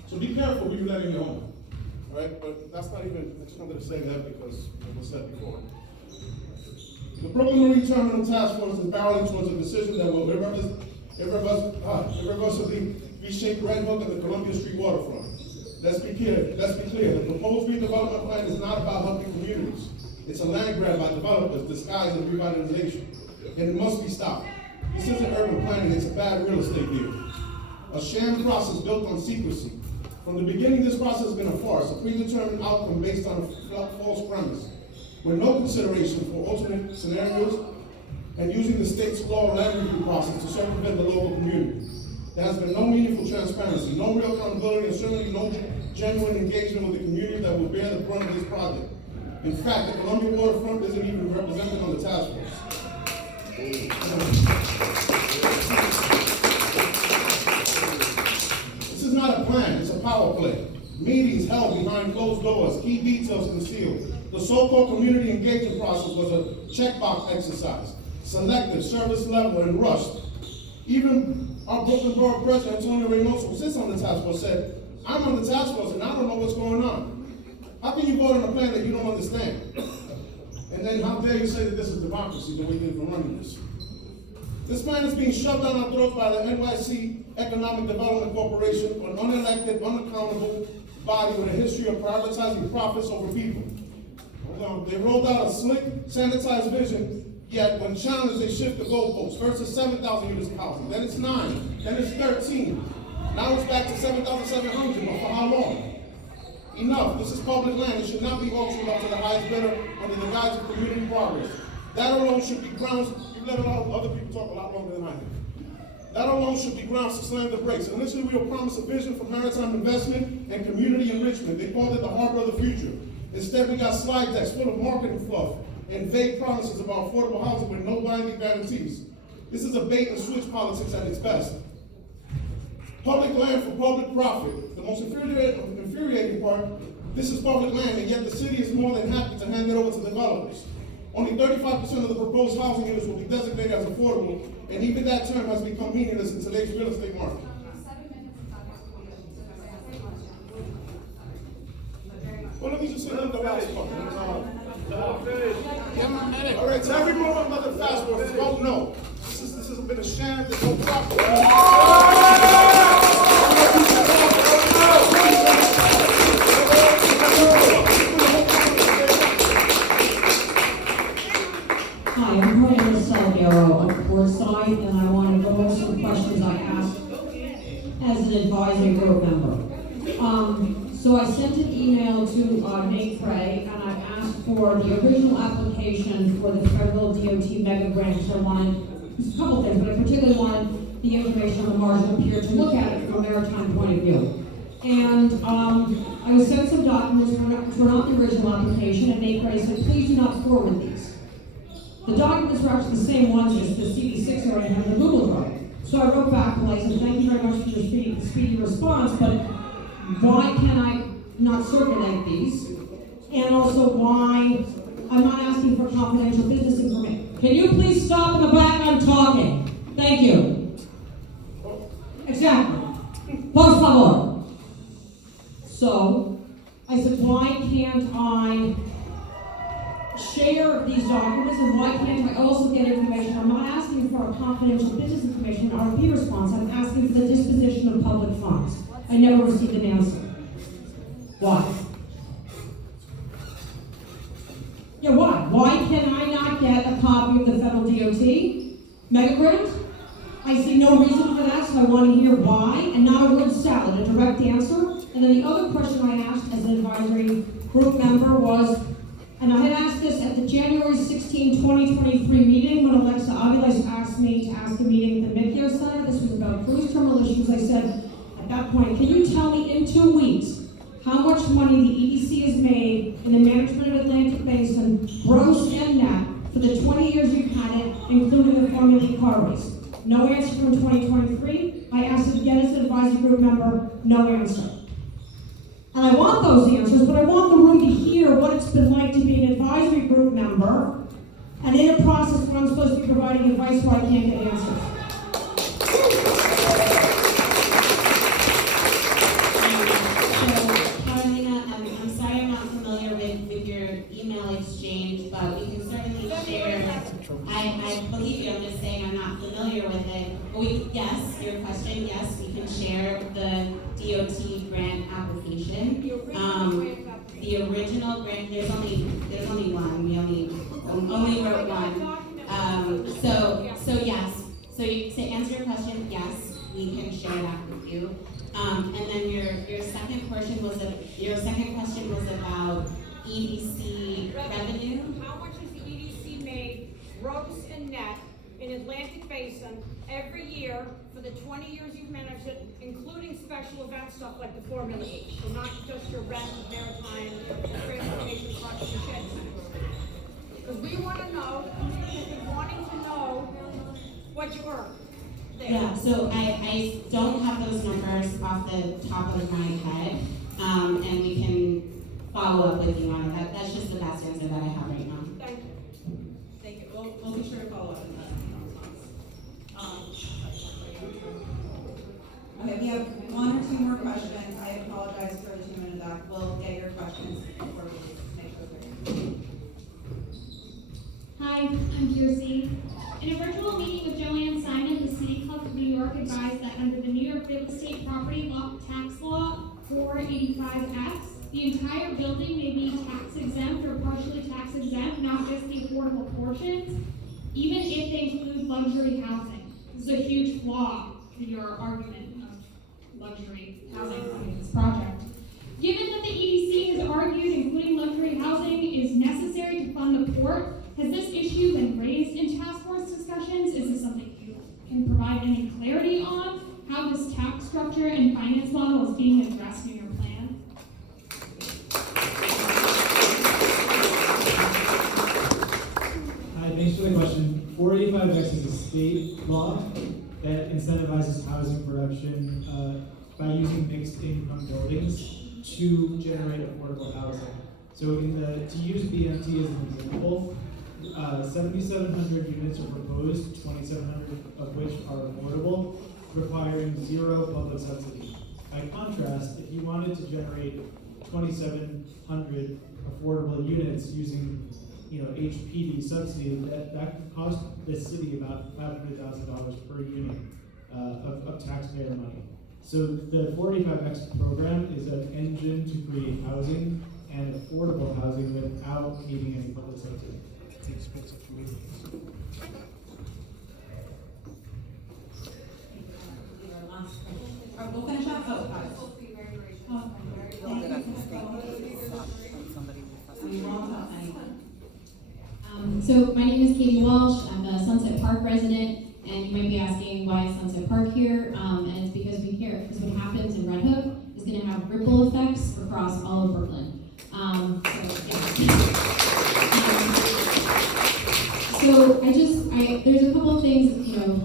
So be careful who you let in your home. All right? But that's not even, I just wanted to say that because it was said before. The Brooklyn Marine Terminal Task Force is barreling towards a decision that will irreversibly reshape Red Hook and the Columbia Street waterfront. Let's be clear. The proposed redevelopment plan is not about helping communities. It's a land grab by developers disguised as revitalization. And it must be stopped. This isn't urban planning, it's a bad real estate deal. A sham process built on secrecy. From the beginning, this process has been a farce, a predetermined outcome based on a false premise, with no consideration for alternate scenarios and using the state's law land review process to circumvent the local community. There has been no meaningful transparency, no real accountability, and certainly no genuine engagement with the community that will bear the brunt of this project. In fact, the Columbia waterfront isn't even represented on the task force. This is not a plan, it's a power play. Meetings held behind closed doors, key details concealed. The so-called community engagement process was a checkbox exercise, selective, service level, and rushed. Even our Brooklyn Borough President, Antonio Reynoso, who sits on the task force, said, I'm on the task force and I don't know what's going on. How can you vote on a plan that you don't understand? And then how dare you say that this is democracy, the way you've been running this? This plan is being shoved down our throats by the NYC Economic Development Corporation, an unelected, unaccountable body with a history of privatizing profits over people. They rolled out a slick, sanitized vision, yet when challenged, they shift the goalposts. First it's 7,000 units of housing, then it's 9, then it's 13. Now it's back to 7,700, but for how long? Enough, this is public land. It should not be auctioned off to the highest bidder under the guise of community progress. That alone should be grounds, you let a lot of other people talk a lot longer than I have. That alone should be grounds to slam the brakes. Initially, we were promised a vision for maritime investment and community enrichment. They called it the harbor of the future. Instead, we got slide decks full of marketing fluff and vague promises about affordable housing with no binding guarantees. This is a bait and switch politics at its best. Public land for public profit. The most infuriating part, this is public land, and yet the city is more than happy to hand it over to developers. Only 35% of the proposed housing units will be designated as affordable, and even that term has become meaningless in today's real estate market. Well, let me just say the last part. All right, so every moment of the fast forward, vote no. This has been a sham, there's no profit. Hi, I'm Cornelia Salguero of Courtside, and I want to go over some questions I asked as an advisory group member. So I sent an email to Nate Craig, and I asked for the original application for the federal DOT mega grant. So I wanted just a couple things, but I particularly wanted the information on the marginal pier to look at it from a maritime point of view. And I was sent some documents which were not the original application, and Nate Craig said, please do not forward these. The documents were actually the same ones as the CD6 already had in the Google Drive. So I wrote back and I said, thank you very much for your speedy response, but why can I not circulate these? And also why I'm not asking for confidential business information. Can you please stop in the back? I'm talking. Thank you. Exactly. Por favor. So I said, why can't I share these documents, and why can't I also get information? I'm not asking for a confidential business information RFP response. I'm asking for the disposition of public funds. I never received an answer. Why? Yeah, why? Why can I not get a copy of the federal DOT mega grant? I see no reason for that, so I want to hear why, and not a word salad, a direct answer. And then the other question I asked as an advisory group member was, and I had asked this at the January 16, 2023 meeting when Alexa Aviles asked me to ask a meeting at the Mid-Care Center. This was about cruise terminal issues. I said, at that point, can you tell me in 2 weeks how much money the EDC has made in the management of Atlantic Basin, gross and net, for the 20 years you've had it, including the Formula E car race? No answer from 2023. I asked it again as an advisory group member, no answer. And I want those answers, but I want the room to hear what it's been like to be an advisory group member and in a process where I'm supposed to be providing advice where I can't get answers. DOT grant application. The original grant, there's only one, we only wrote one. So yes, to answer your question, yes, we can share that with you. And then your second question was about EDC revenue. How much has the EDC made gross and net in Atlantic Basin every year for the 20 years you've managed it, including special event stuff like the Formula E? So not just your rent of maritime and transportation trucks and shed centers. Because we want to know, the community has been wanting to know what you earn. There. Yeah, so I don't have those numbers off the top of my head, and we can follow up with you on it. That's just the best answer that I have right now. Thank you. Thank you. We'll be sure to follow up on that. Okay, we have one or two more questions. I apologize for the 2 minute back. We'll get your questions before we make those. Hi, I'm Kiersey. In a virtual meeting with Joanne Simon, the City Club of New York advised that under the New York Real Estate Property Tax Law 485X, the entire building may be tax exempt or partially tax exempt, not just the affordable portions, even if they include luxury housing. This is a huge flaw to your argument of luxury housing in this project. Given that the EDC has argued including luxury housing is necessary to fund the port, has this issue been raised in task force discussions? Is this something you can provide any clarity on? How this tax structure and finance model is being addressed in your plan? Hi, thanks for the question. 485X is a state law that incentivizes housing production by using mixed income buildings to generate affordable housing. So to use BMT as an example, 7,700 units are proposed, 2,700 of which are affordable, requiring zero public subsidy. By contrast, if you wanted to generate 2,700 affordable units using HPD subsidy, that could cost the city about $500,000 per unit of taxpayer money. So the 485X program is an engine to create housing and affordable housing without needing any public subsidy. Expensive communities. We'll finish up. So my name is Katie Walsh. I'm a Sunset Park resident, and you might be asking why is Sunset Park here, and it's because we care. Because what happens in Red Hook is going to have ripple effects across all of Brooklyn. So there's a couple of things,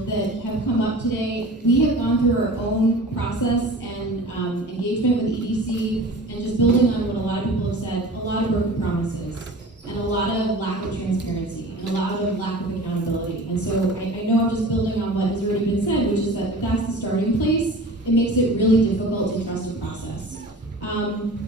that have come up today. We have gone through our own process and engagement with EDC, and just building on what a lot of people have said, a lot of broken promises, and a lot of lack of transparency, and a lot of lack of accountability. And so I know I'm just building on what has already been said, which is that if that's the starting place, it makes it really difficult to trust a process.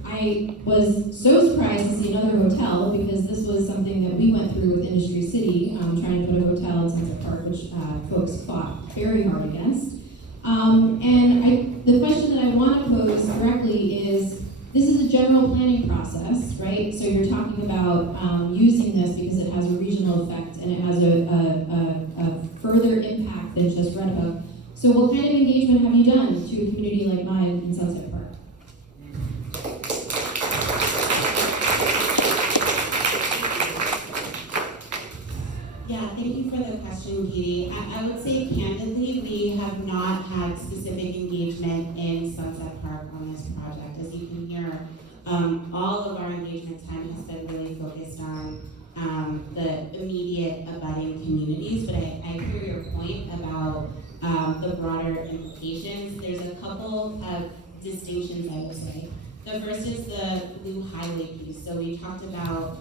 I was so surprised to see another hotel, because this was something that we went through with Industry City, trying to put a hotel in Sunset Park, which folks fought very hard against. The question that I want to pose directly is, this is a general planning process, right? So you're talking about using this because it has a regional effect and it has a further impact than just Red Hook. So what kind of engagement have you done to a community like mine in Sunset Park? Yeah, thank you for the question, Katie. I would say candidly, we have not had specific engagement in Sunset Park on this project. As you can hear, all of our engagement time has been really focused on the immediate abutting communities, but I hear your point about the broader implications. There's a couple of distinctions, I would say. The first is the blue highway piece. So we talked about,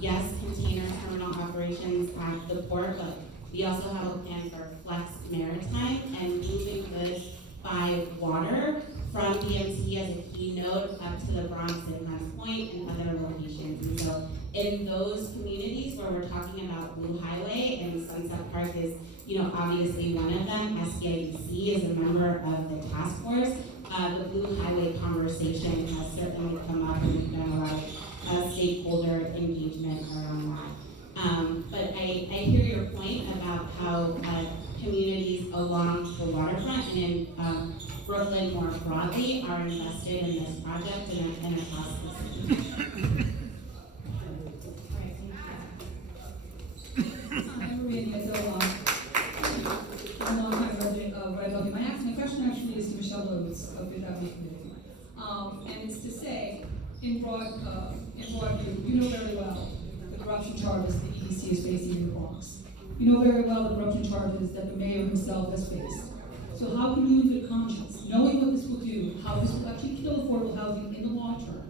yes, container terminal operations at the port, but we also have a plan for flex maritime and moving goods by water from BMT as a keynote up to the Bronx and Hunts Point and other locations. And so in those communities where we're talking about Blue Highway, and Sunset Park is, obviously one of them, SBIBC is a member of the task force. The Blue Highway conversation has certainly come up, and we've done a lot of stakeholder engagement around that. But I hear your point about how communities along the waterfront and in Brooklyn more broadly are invested in this project and across the city. I'm Maria Nieto. I'm a long-time resident of Red Oak. My question actually is to Michelle Rhodes of the Avenue Committee. And it's to say, in broad view, you know very well the corruption charges the EDC is facing in the Bronx. You know very well the corruption charges that the mayor himself has faced. So how can you, in good conscience, knowing what this will do, how this will actually kill affordable housing in the long term,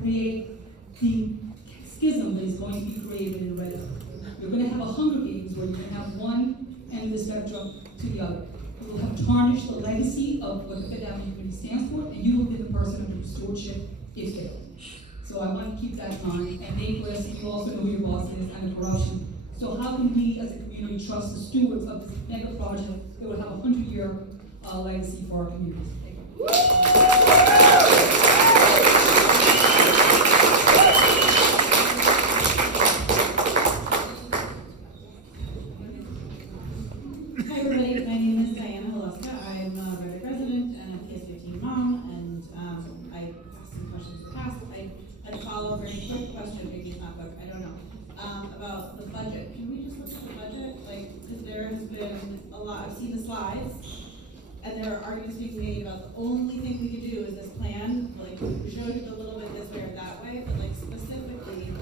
create the schism that is going to be created in Red Oak? You're going to have a Hunger Games where you're going to have one end of the spectrum to the other. You will have tarnished the legacy of what the Fifth Avenue Community stands for, and you will be the person under whose stewardship it failed. So I want to keep that in mind. And Nicholas, you also know who your boss is and the corruption. So how can we as a community trust the stewards of this mega project that will have a 100-year legacy for our communities? Thank you. Hi everybody, my name is Diana Holoska. I'm a Redwood resident and a PS15 mom, and I asked some questions in the past. I'd follow a very quick question, maybe it's not quick, I don't know, about the budget. Can we just look at the budget? Because there has been a lot, I've seen the slides, and there are arguments being made about the only thing we could do is this plan. We showed it a little bit this way or that way, but specifically,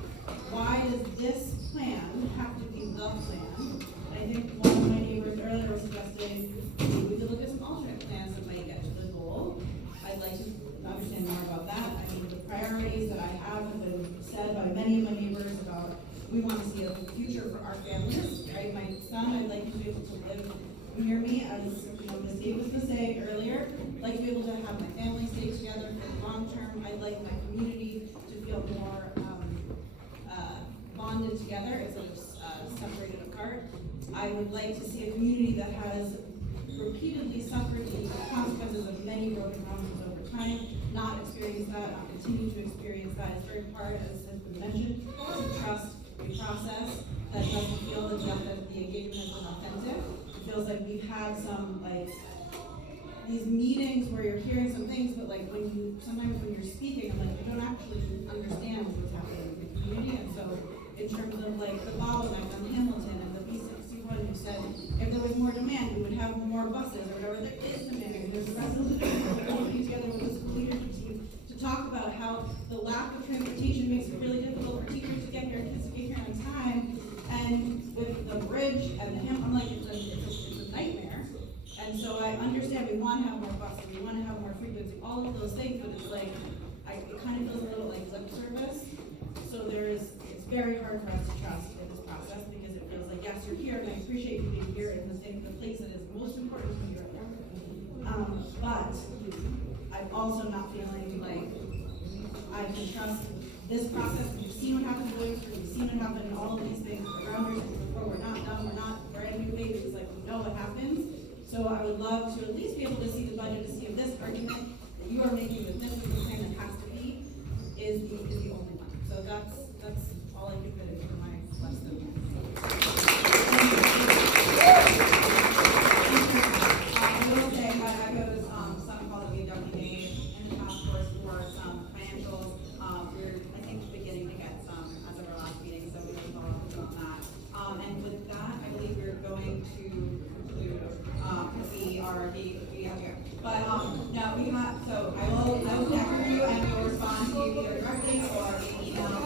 why does this plan have to be the plan? I think one of my neighbors earlier was suggesting we could look at some alternate plans that might get to the goal. I'd like to understand more about that. I mean, the priorities that I have been said by many of my neighbors about we want to see a future for our families, right? My son, I'd like to be able to live near me, as Ms. Davis was saying earlier. I'd like to be able to have my family stay together for the long term. I'd like my community to feel more bonded together instead of separated apart. I would like to see a community that has repeatedly suffered the consequences of many broken promises over time, not experience that, not continue to experience that. It's very hard, as has been mentioned, to trust a process that doesn't feel that the engagement has been authentic. It feels like we've had some these meetings where you're hearing some things, but sometimes when you're speaking, I'm you don't actually understand what's happening in the community. And so in terms of the bottleneck on Hamilton and the B61, you said if there was more demand, we would have more buses or whatever. There is demand, and there's a resolution working together with the school leadership team to talk about how the lack of transportation makes it really difficult for teachers to get here, kids to get here on time. And with the bridge and the I'm it's a nightmare. And so I understand we want to have more buses, we want to have more frequency, all of those things, but it's it kind of feels a little like lip service. So it's very hard for us to trust in this process because it feels like, yes, you're here, and I appreciate you being here in the place that is most important to you right now. But I'm also not feeling like I can trust this process. We've seen what happened in Williamsburg, we've seen what happened in all of these things around us before. We're not done, we're not brand new babies, we know what happens. So I would love to at least be able to see the budget to see if this argument that you are making that this is the plan that has to be is the only one. So that's all I can fit into my less than I will say that echoes some calls that we've definitely made in the task force for some financials. We're, I think, beginning to get some as of our last meeting, so we will follow up on that. And with that, I believe we're going to conclude because we are here. But no, we have